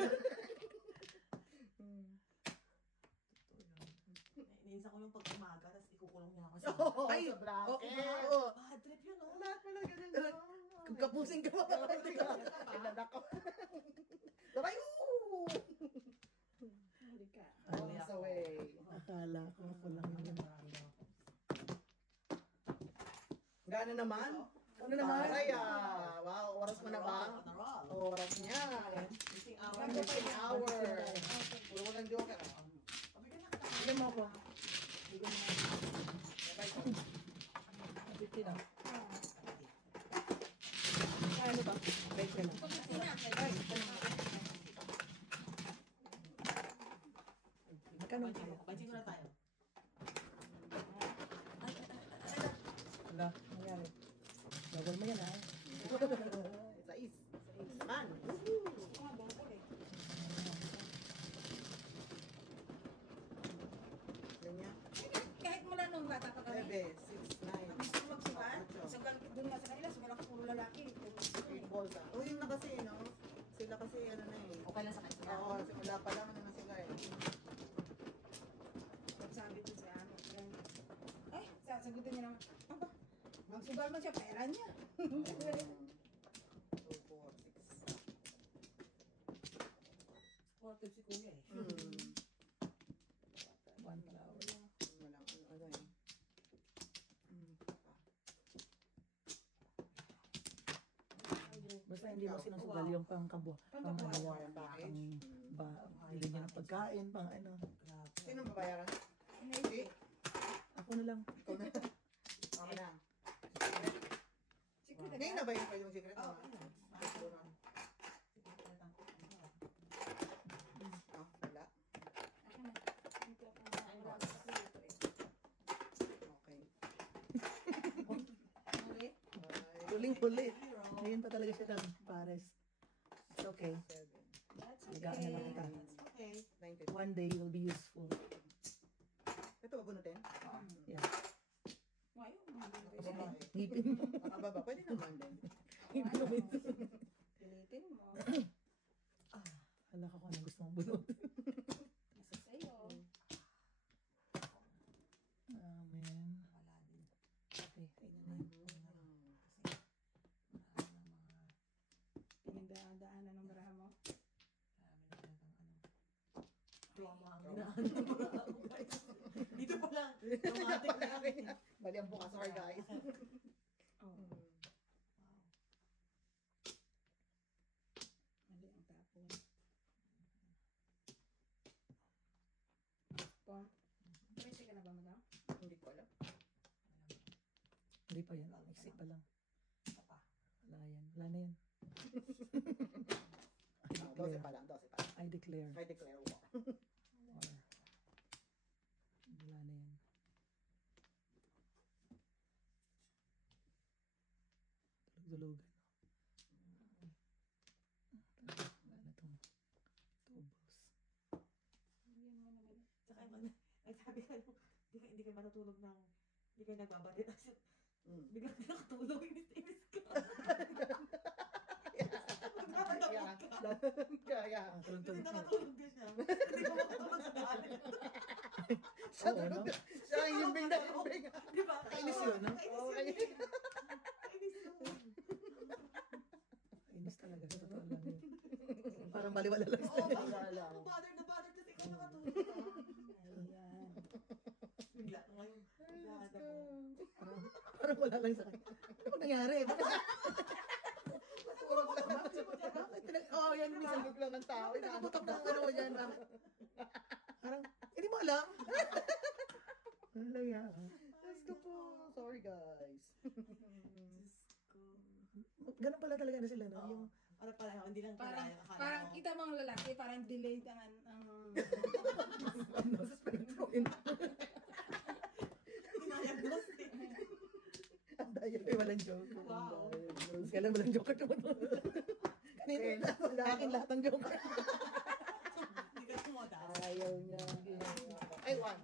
Iniinsan ko yung pag-umaga, tapos ikukulong niya ako sa... Oo, Ay, sa bracket. oo. Bad trip yun, oh. Lahat pala ganun na. Kung kapusing ka pa. Kailan ako. Sabay, ooo! halika. Always away. Akala ko ako lang yun. Gana naman? Ano naman? Ay, wow, oras mo na ba? On a roll. Oras niya. Missing hour. Ganda pa An hour. Puro ko ng joker. Bigyan mo ako. Sabay ko. 50 na. Ay, ano ba? 20 lang. Magkano tayo? Pansin ko na tayo. Wala. Nangyari. Bawal mo yan, ha? Sais. Naman. Ganyan. Kahit mula nung bata pa kami. 7, 6, 9. Gusto ko magsugal. Sugal doon nga sa kanila, sugal ako puro lalaki. Balls ah. Oh, yun na kasi, no? Sila kasi, ano na eh. Okay lang sa kanila. Oo, simula pa lang, ano na sila eh. Sabi ko sa ano, friend. Ay, sasagutin niya naman. Aba, magsugal man siya, pera niya. 2, 4, 6. Supportive si Kuya eh. One flower. Walang ano eh. Basta hindi mo sinusugal yung pangkabuha. Pangkabuha. Yung package. Bili niya ng pagkain, pang ano. Grabe. Sino ang babayaran? Hindi. Ako na lang. Ikaw na. Okay na. Secret Ngayon na ba yung kayong secret? Oo, Ah, ayun. siguro. Ah, wala. Okay. Okay. Bye. Huling-huli. Ngayon pa talaga siya ng pares. It's okay. 7, That's Nagaan na lang kita. Okay. 19. One day you'll be useful. Ito ba bunutin? Yeah. Ngayon, Babae. Ngipin mo. Baba, pwede naman din. Ngipin mo ito. pilitin mo. Hala ka kung ano gusto mong bunot. Nasa sa'yo. Amen. Wala din. Okay. Pinagdaan-daanan ng baraha mo. Marami na talagang ano. Trauma ang dinaanan ng mga ako, guys. Dito pa lang. Traumatic na kami. Bali ang bukas, sorry guys. Oh, Wow. mali ang tapon. Po, pwede ka na ba, madam? Hindi ko alam. Hindi pa yan. Mixi pa lang. Isa pa. Wala yan. Wala na yan. Ah, 12 pa lang, 12 pa lang. I declare. I declare war. Or, wala na yan. Tulog-tulugan. Wala na itong tubos. Yan mo naman. Tsaka yung nagsabi ka nung, hindi kayo matutulog ng, hindi kayo nagbabalit. Kasi biglang nakatulog, inis ka. Kaya, Hindi nakatulog din siya. Hindi ko makatulog sa dali. siya Oo, tulog. no? Siya ang himbing na himbing. Di ba? Kainis yun, no? Kainis yun. Kainis yun. Inis talaga. Sa totoo lang yun. Parang baliwala lang. Oo, Wala lang. bother na bother. Tapos ikaw nakatulog. Ayan. Bigla, ngayon Parang wala lang sa kanya. Ano ba nangyari? Natulog lang. Oo, yan. Minsan Natulog lang ng tao. nakaputok ng ano mo dyan. Parang, hindi mo alam. Wala yan. Diyos ko po. Sorry guys. Ganun pala talaga na sila, no? Oo. Yung, Parang pala, hindi lang Parang, kaya. Akala parang ko, kita mo ang lalaki, parang delayed ang ano, sa spectrum. Dinayagnos eh. Ang dahil kay walang joke. Wow. Kailan walang joke ka naman? Kanina, akin lahat ng joke. Hindi ka tumoda. Ayaw niya. Ay, one.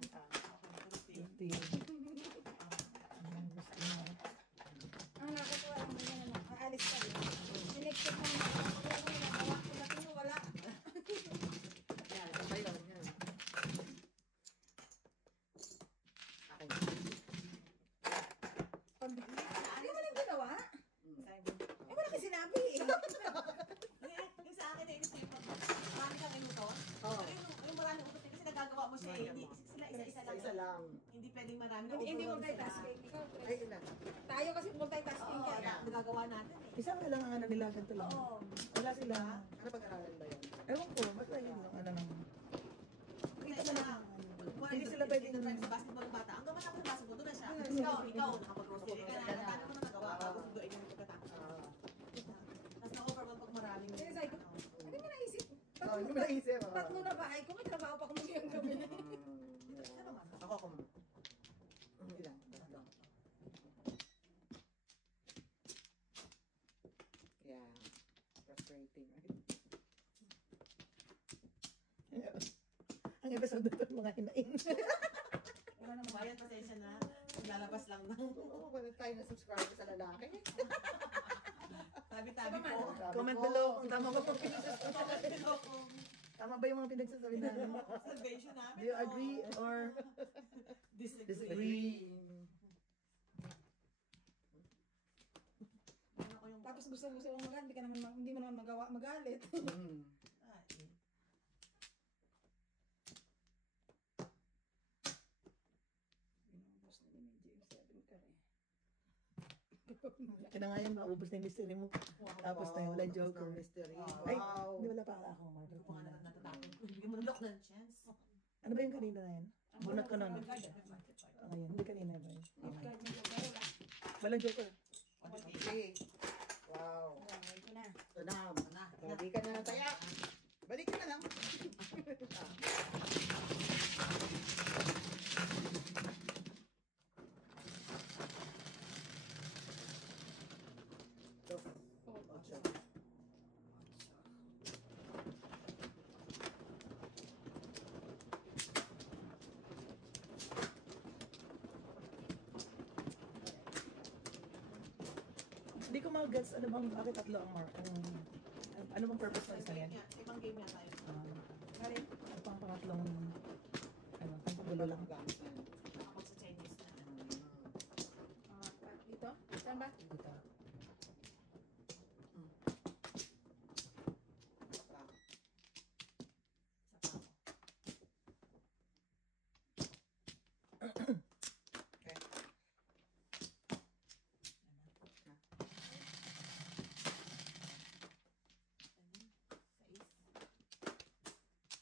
ang nakatuwa ang mga naman, aalis ka rin. Sinektek mo na, pagdating mo wala. Yan, sa'yo. Yan. Akin. Hindi mo lang ginawa? Eh, wala kasi sinabi eh. Yung sa akin, nainis ko yung marami kang inutos. Oo. Pero yung maraming utos, kasi nagagawa mo siya eh. Hindi, sila isa-isa lang. Isa lang. Hindi pwedeng marami na Hindi overload multitasking. sila. Ikaw, Ay, ilan? tayo kasi multitasking Oo, ka. nagagawa natin eh. Isang lang ang ano nila, ganito lang. Oo. Wala sila. Ano pag-aralan ba yan? Ewan ko, basta yun yung ano lang. Kita mo lang. Hindi sila pwedeng- sa basketball ng bata. Ang gaman ako ng basketball, doon na siya. Ikaw, nakapag-grocery ka na. Paano mo na nagawa? Bago sunduin yung pagkatapos. Tapos na-overwhelm pag maraming. Kaya sabi ko, ano mo naisip? Oo, hindi mo naisip. Tatlo na bahay ko, may trabaho pa kung yung gabi. Ako kung... Ilan? Tatlo. Yeah. Frustrating, right? Ang episode na ito, mga hinain. Wala naman. Bayan, pasensya na. Lalabas lang ng Oo, wala tayo na subscribe sa lalaki. tabi-tabi Iba po. man. Comment below kung tama ba yung Comment below kung tama ba yung mga pinagsasabi namin. salvation namin. Do you agree or disagree? Ano ko yung... Tapos gusto mo magalit, hindi mo naman magalit. Mm. Kaya na nga yan, maubos na yung mystery mo. Tapos na yung walang joker. Mystery. Ay, Wow. hindi wala pa ako. Hindi ko nga natatakot. Bigyan mo ng lock ng chance. Ano ba yung kanina na yan? Bunot ko nun. Ayun, hindi kanina ba yun? Walang joker. Okay. Wow. Ito na. Ito na. Ready ka na, Taya. Balik ka na lang. Ito. Ocho. Hindi ko mag-guess ano bang bakit tatlo ang mark. Ano bang purpose ng isa yan? Ibang game nga tayo. Ano pang pangatlong ano, pangpagulo lang. Gamit yan. Nakapag sa Chinese na. Dito? Saan ba? Dito. Sa pako. Okay.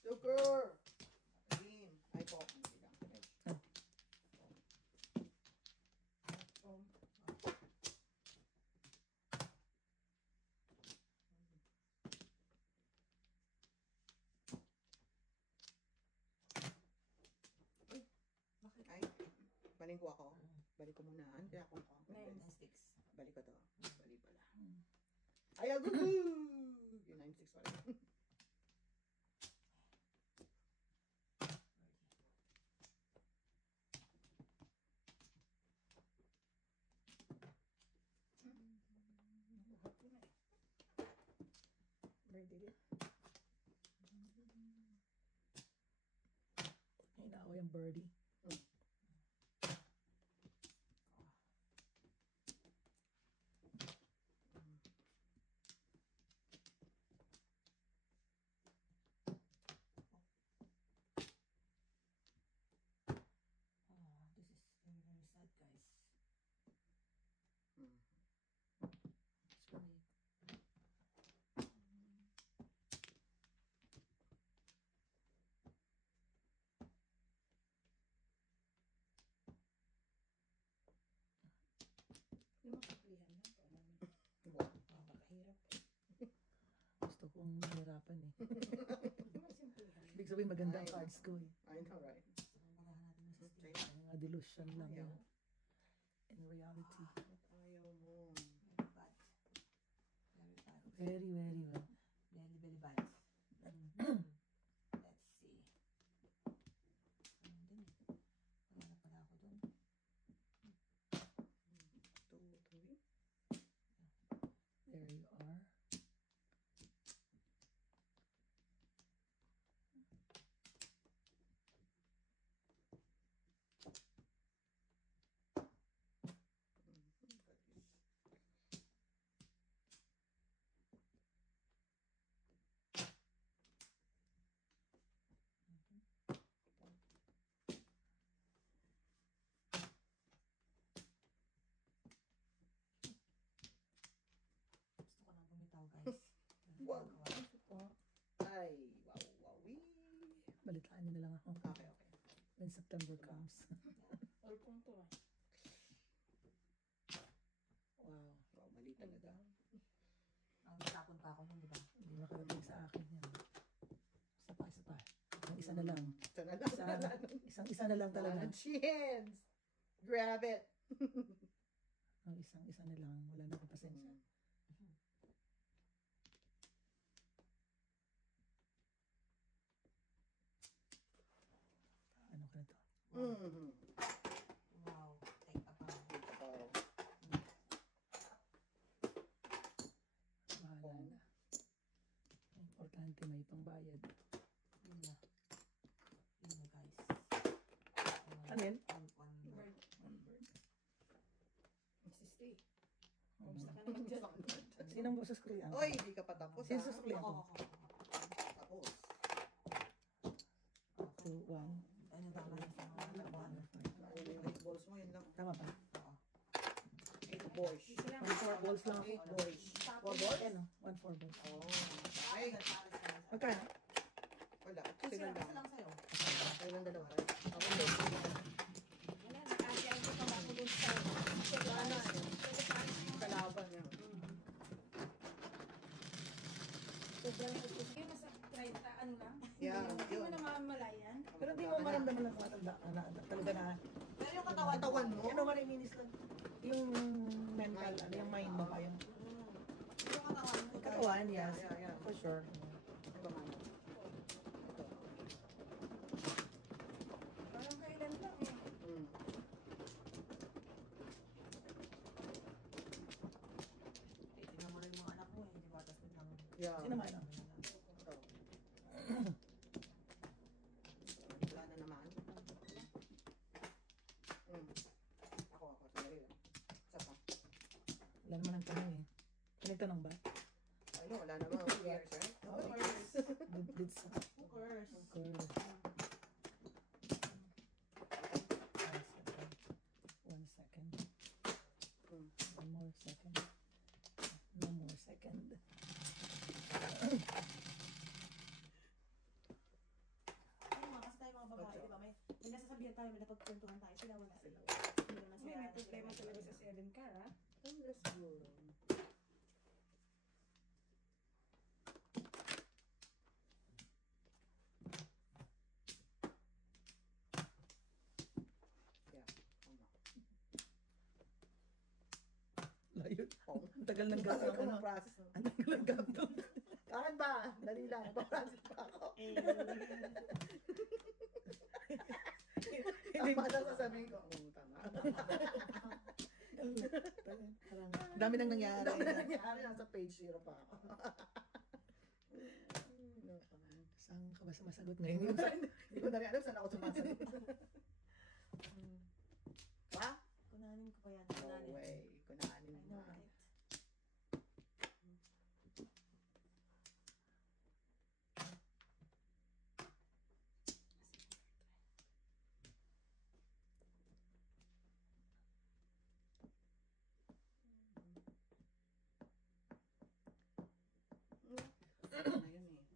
Joker! Green. Ay po. Hindi lang. Bakit? Ay, balik ko ako. Balik ko muna. Ano kaya akong Nine. Nine sticks. Balik ko to. Balik pala. Ay, agugu! Yung 9-6 pala. Birthday din. Ay, naawa yung birdie. Oh, this is very, very sad, guys. pag-usapan eh. Ibig sabihin maganda ang cards ko eh. I know, right? Pagkahan natin ng system. Mga delusion lang Ayaw. yun. In reality. Ayaw mo. Very bad. Very bad. Very, very well. Very, very bad. Let's see. Ayun din eh. Wala na pala ako dun. 2, 3. There you are. Gusto ko nang bumitaw, guys. Wow. Ay, wow, wowie. Balitaan niyo na lang ako Okay, okay. when September comes. All punto ah. Wow. Wow, mali talaga. Ang natapon pa ako nun, di ba? Hindi makarating sa akin yan. Isa pa. Ang isa na lang. Sana lang. Isang-isa na lang talaga. Chance! Grab it! Ang isang-isa na lang. Wala na akong pasensya. Ano ka na to? Mm-hmm. Wow. Take a bow. Oh. Bahala na. Importante may pangbayad. Yun na. Yun na, guys. Ano yan? One word. One word. Mrs. T. Kamusta ka naman dyan? Sinong boses ko yan? Oy, hindi ka pa tapos. Sino ha? susukli ako? Ako. Tapos. 2, 1. Ano tama na sa mga one. Ano yung 8 balls mo? Yun lang. Tama ba? 8 boys. Isa lang. 4 balls lang ako. 8 boys. 4 balls? Ano? 1 4 balls. Oh. Ay, Magkano? wala. Kasi Sige lang lang. lang sa'yo. Kayo lang dalawa. Right? Ako din. Wala, nag-asyal ko pa ako dun sa Kalaban niya. sobrang utos. Yung nasa 30, ano lang? Yeah, Hindi mo yun. na mamamalayan. Pero di mo maramdaman lang matanda ka na talaga na. Pero yung katawan mo. Katawan mo? Ano mariminis lang. Yung mental, ano yung mind mo. Yung Yung katawan mo. katawan, yes. Yeah. For sure. Ito man. Ito. Parang kailan lang eh. Mm. Tingnan mo rin yung mga anak mo eh. Di ba? Tapos biglang. Yeah. Sino man ano? Ito. Wala na naman. Ako. Sorry lang. Isa pa. Wala naman ang tanong eh. Pinagtanong ba? Ano, wala naman. Years, right? Oh, yes. It's Who cares? of course. 1 second. Mm. 1 more second. No more second. Ano nga, kasi tayo mga babae, di ba? May nasasabihan tayo, may napagkwentuhan tayo. Sila wala. Hindi naman May sila. problema talaga sa 7 car ah. Let's go. Yeah. Tama. Layo. Oh. Ang tagal ng Tagal gap. ko Ano? ng process. Ang tagal ng gap to. Akin ba? Dali lang. Paprocess pa ako. Tama na sasabihin ko. Tama. Parang dami nang nangyari. Dami na nangyari. Nasa page 0 pa ako. Saan ka ba sumasagot ngayon? Hindi ko na rin alam saan ako sumasagot. Pa? Kunanin ko pa yan. No Kunanin. way. Kunaanin I mo. know, right? Ano na yun eh.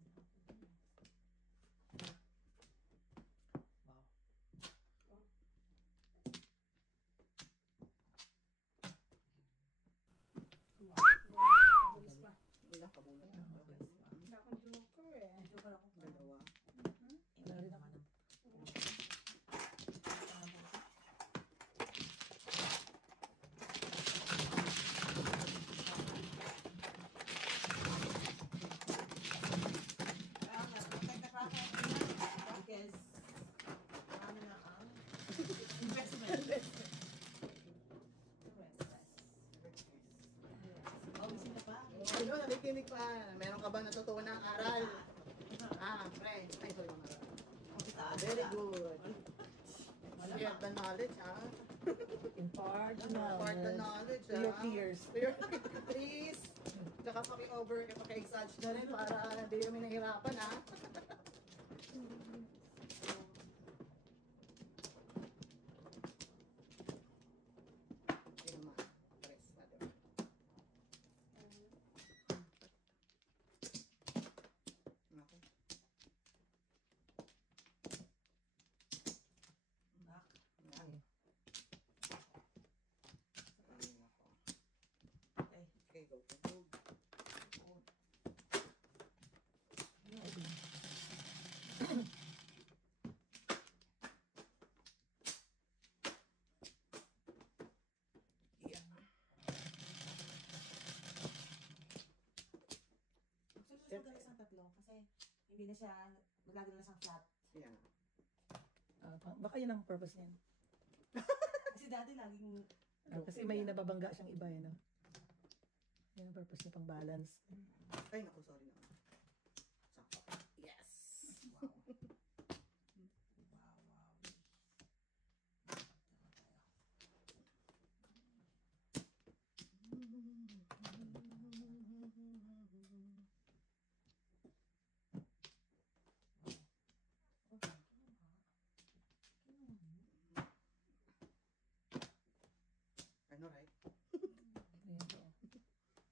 Wow. Kabulis pa. Wala, kabulan. Wala akong joker. nakikinig pa. Meron ka ba natutunan ng aral? Pre. Ay, sorry, mga aral. Very good. Share the knowledge, Impart Impart the knowledge, to your peers. To your please. Tsaka paki-over, paki-exage na rin para hindi kami nahirapan, Ayun naman. Press natin. Ako. Yan. Ayun ako. Okay, go. Susunod ka na sa tatlo kasi hindi na siya, lagi na siyang flat. Yeah. Baka yun ang purpose niyan. Kasi dati laging Kasi may nababangga siyang iba, no? Yan ang purpose niya, pang balance. Ay, naku, sorry naman. Sakto. Yes! wow. Wow, wow. Ano, right? Ayan po.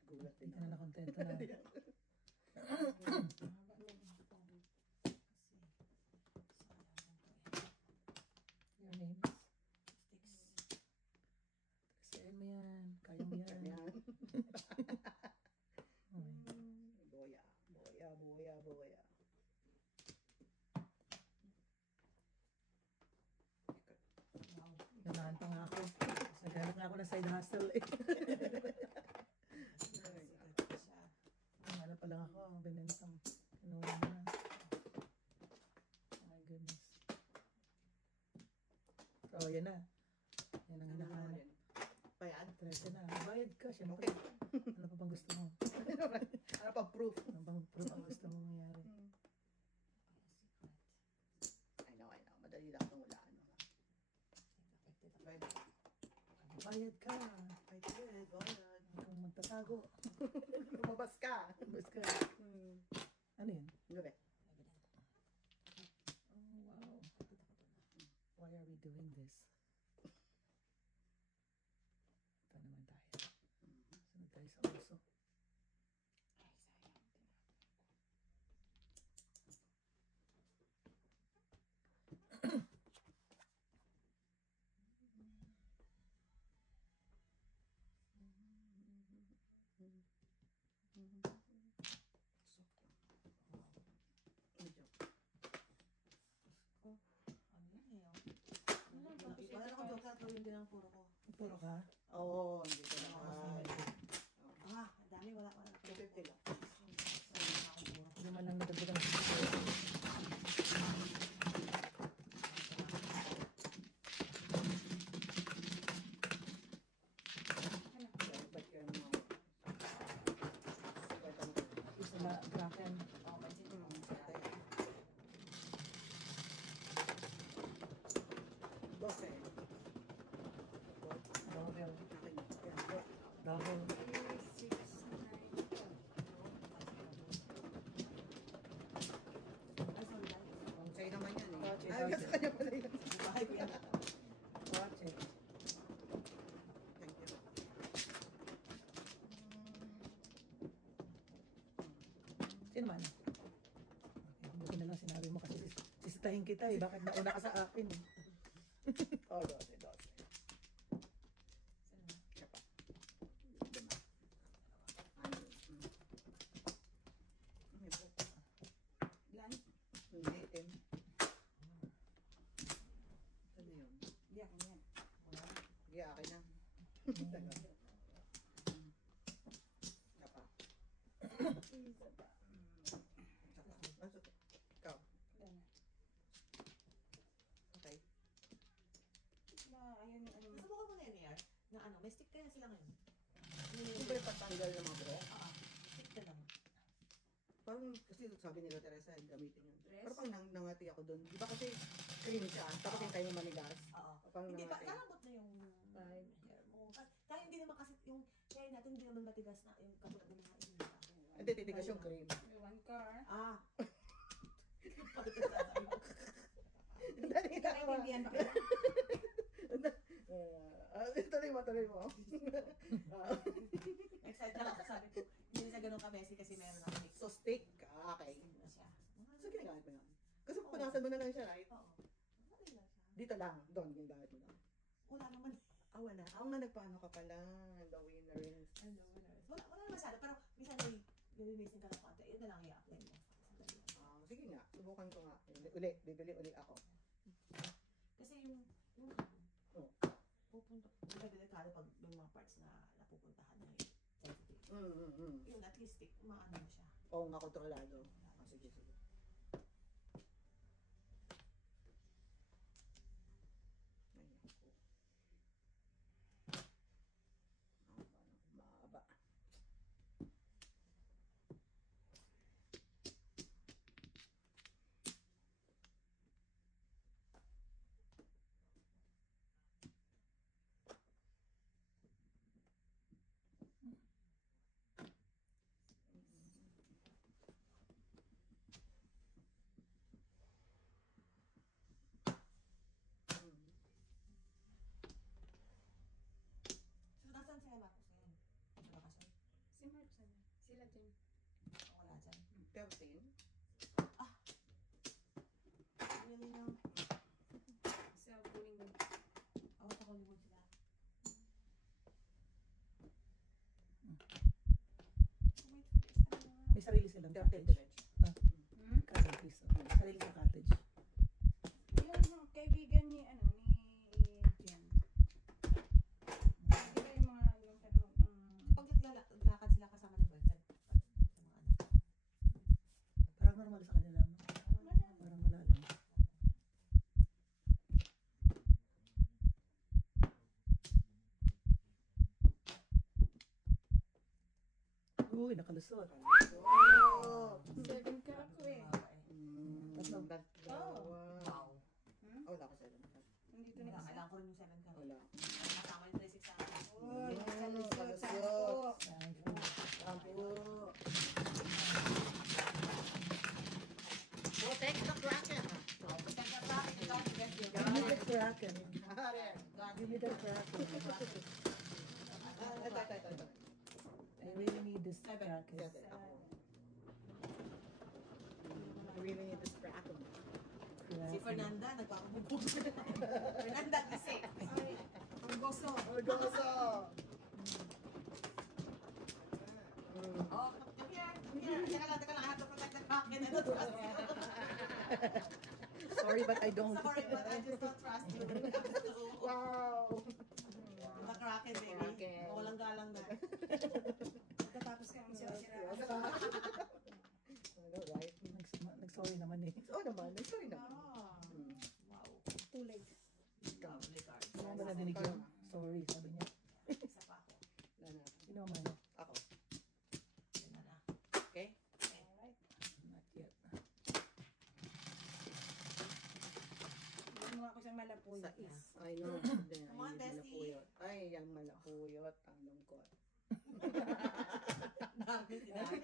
Gulat Hindi din ka na nakontento na. Your name is? Sayain mo yan. Kaya mo yan. Yan. Okay. Boya. Ganahan pa nga ako. Naghanap nga ako ng side hustle eh. Ano pa lang ako, ang binentang kinuha mo na. Oh my goodness. Oh, yan na. Yan ang hinahanap. Bayad. 13 na. Bayad ka, syempre. Ano pa bang gusto mo? Ano pa proof? Ano bang proof ang gusto mo mangyari? I know. Madali lang itong ulaan. Bayad ka. I did. Bayad. Huwag kang magtatago. Lumabas ka. Bas ka. Ano yun? Gabi. Oh, wow. Why are we doing this? Ito naman tayo. Sunod tayo sa uso. Wala akong joke at gawin din ang puro ko. Puro ka? Oo, hindi ko na. Ang dami, wala. 250 lang. Hindi man lang nadagdagan ng Ba't ka naman? isa na bracken. Dose. Double. Akin. Double. Sa'yo naman yan eh. Watch it, Ay, watch sa it. kanya pala yun. Bahay ko yan. Watch it. Thank you. Sino man? Okay, buti na lang sinabi mo kasi sisitahin kita eh. Bakit nauna ka sa akin eh? Oh, dose. Siya pa. Diba? Ano? May buhok. Blank? Hindi, itim. Ano yun? Hindi ako yan. Hindi, akin na. Siya pa. Ikaw. Okay. Ayun, nasubukan mo na yan, Mayor, na ano, may stick kaya sila ngayon. Hindi ba yung patanggal ng mga buhok? Stick ka lang. parang kasi sabi nila Teresa, gamitin yun. Dress? Pero parang nangati ako doon. Di ba kasi cream siya, tapos yung tayo manigas. Oo. Parang Hindi ba, nangati. lalambot na yung hair mo. Kaya hindi naman kasi yung hair natin hindi naman matigas na yung katulad ng mga iba. Hindi, titigas yung cream. One car. Ah. Dali na ako. Naintindihan ba? Tuloy mo. Excited lang ako, sabi ko, hindi siya ganun ka-messy kasi meron ako. So stick. Okay. Na siya. So ginagamit mo yun. Kasi punasan mo na lang siya, right? Oo. Madali lang siya. Dito lang. Doon, ginagamit mo lang. Wala naman. Wala. Ako nga nagpaano ka pala. The winner is. Wala naman masyado. Pero minsan may nililising ka ng konti. Yun na lang i-apply mo. Sandali lang. Sige nga. Subukan ko nga. Bibili uli ako. Kasi yung Oh. pupunta, delikado pag yung mga parts na napupuntahan na sensitive. Yun, at least, maano mo siya. Oo nga, kontrolado. Sige. Ayan ko. Maaba. So, nasaan sila Marcos ngayon? Sa bakasyon? Si Mark sana. Sila dyan. O, wala dyan. 13? Really lang. Sa Buling. Awat ako limod sila. Wait for this. May sarili silang 13 cottage. Cottage. Sarili silang cottage. Yung kaibigan ni Jen. Di ba yung mga yung tanong Pag naglakad sila kasama ng boyfriend, sa mga anak. Parang normal sa kanila. No? Parang wala lang. Uy, nakalusot. Oh! 7 ka ako eh. Dalawa. Wow. Wala ko 7. Nandito na isa. Kailangan ko rin yung 7 ka. Wala. Kasama yung 36 sa akin. Uy, Kalusot. kalusot. Sampo. Protect the Kraken. Protect the Kraken. You got to get your Give me the Kraken. Ito. Give me the Kraken. I really need this Kraken. I really need this crackle. Si Fernanda, nagpapabubog. Fernanda, kasi. Ang goso. Orgoso! Oh, come here. Come here. Teka lang. I have to protect the Kraken. Sorry, but I don't. Sorry, but I just don't trust you. Wow! The Kraken, baby. Kraken. Walang galang na. Pagkatapos ka ang sira-sira. Ano, right? Nag-sorry naman eh. Oo naman, sorry naman. Ah. Wow. Too late. Lovely card. Hindi mo ba nadinig yun? Sorry, sabi niya. Isa pa ako. Wala na. Sino ang mano? Ako. Yun na. Okay? Alright. Not yet. Bigyan mo ako isang malapuyot Sa na. is. I know. Then, Come on, ay, Bestie. malapuyot. Ay, yung malapuyot. Ang lungkot. Dami sinabi.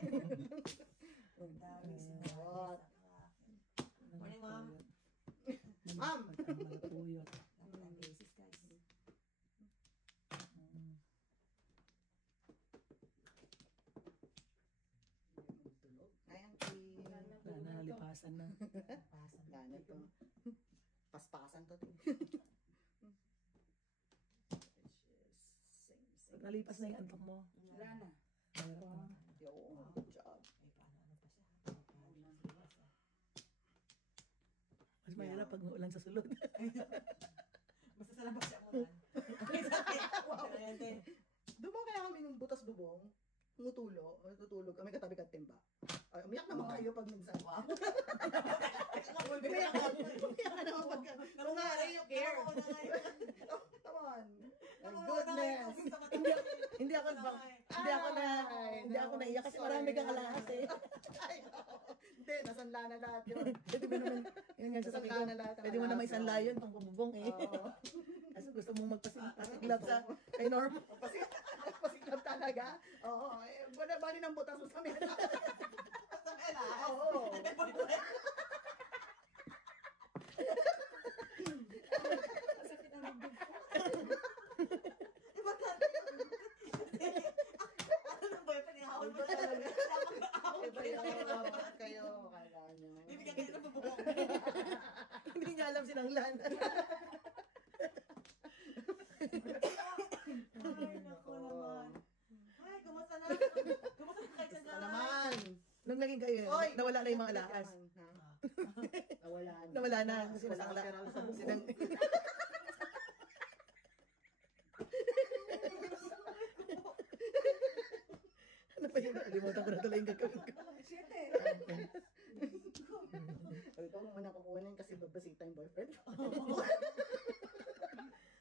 Dami sinabi. Morning, ma'am. Ma'am! Malapuyot. Ang basis, guys. Ay, ang clean. Wala na, Wala na, nalipasan na. Pasan. Wala na to. Paspasan to. Pag nalipas na yung antok mo. Wala na. Mahirap na. Yo, good job. Ay, paano ano pa siya? Mas mahirap pag ulan sa sulod. Basta sa labas siya muna. Ay, sakit. Ayan din. Dumo kaya kami ng butas bubong. Tutulog. Kami katabi ka timba. Ay, umiyak naman kayo pag minsan. Wow. Umiyak ka naman pagka. Nangungaray yung care. Come on. My goodness. Hindi ako naiyak kasi marami kang alahas eh. Ay, Sasangla na lahat yun. Pwede mo naman, yun nga sasabihin ko, Sasangla na lahat ang pwede mo naman aso. isang layon pang bumubong eh. Oo. Kasi gusto mong magpasiklab sa kay Norm. Pasiklab talaga. Oo. Bali ng butas mo sa mena. Sa mela. Oo. Sakit ang dibdib ko. Importante yun. Ano ng boyfriend? Ihawal mo talaga. Iba yung awat kayo. Kala nyo. Bibigyan kayo ng bubong. Hindi niya alam sinanglan. Ay, naku naman. Ay, kumusta na? Kumusta na kayo Gusto dyan? naman. Nung naging kayo, Oy, nawala na yung mga alahas. Ha? Nawala na. Nawala na. Kasi nasangla. Sinang... Ano pa yun? Kalimutan ko na tuloy yung gagawin ko. Shit eh. Sabi ko, muna kukunin kasi babasita yung boyfriend.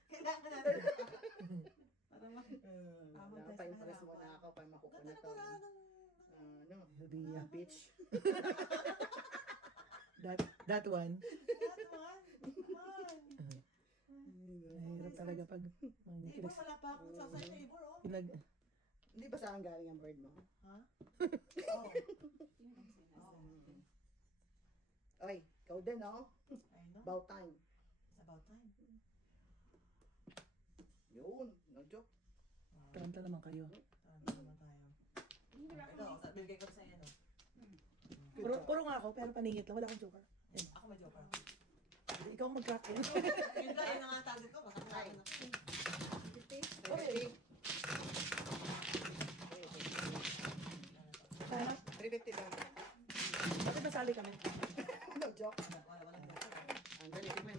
Kailangan ka natin. Para ma... Pa-impress mo na ako para Ganda makukunin na to. para ng... Ano? Ria. Bitch. That one. Naman. Mahirap talaga pag Ibon wala pa ako sa side neighbor, oh. pinag... Hindi ba saan galing ang bird mo? Ha? Oo. Oy, ikaw din, no? I know. About time. It's about time. Yun, no joke. Taranta naman kayo. Taranta naman tayo. Ito, bigay ko sa iyo, no? Puro nga ako, pero paningit lang. Wala akong joker. Ako may joker. Ikaw ang mag-crack in. Yun lang, yun ang nga target ko. Masakit na. Okay. Sana, 350 lang. bakit nasali kami? No joke. Wala joker. Ang galing, 50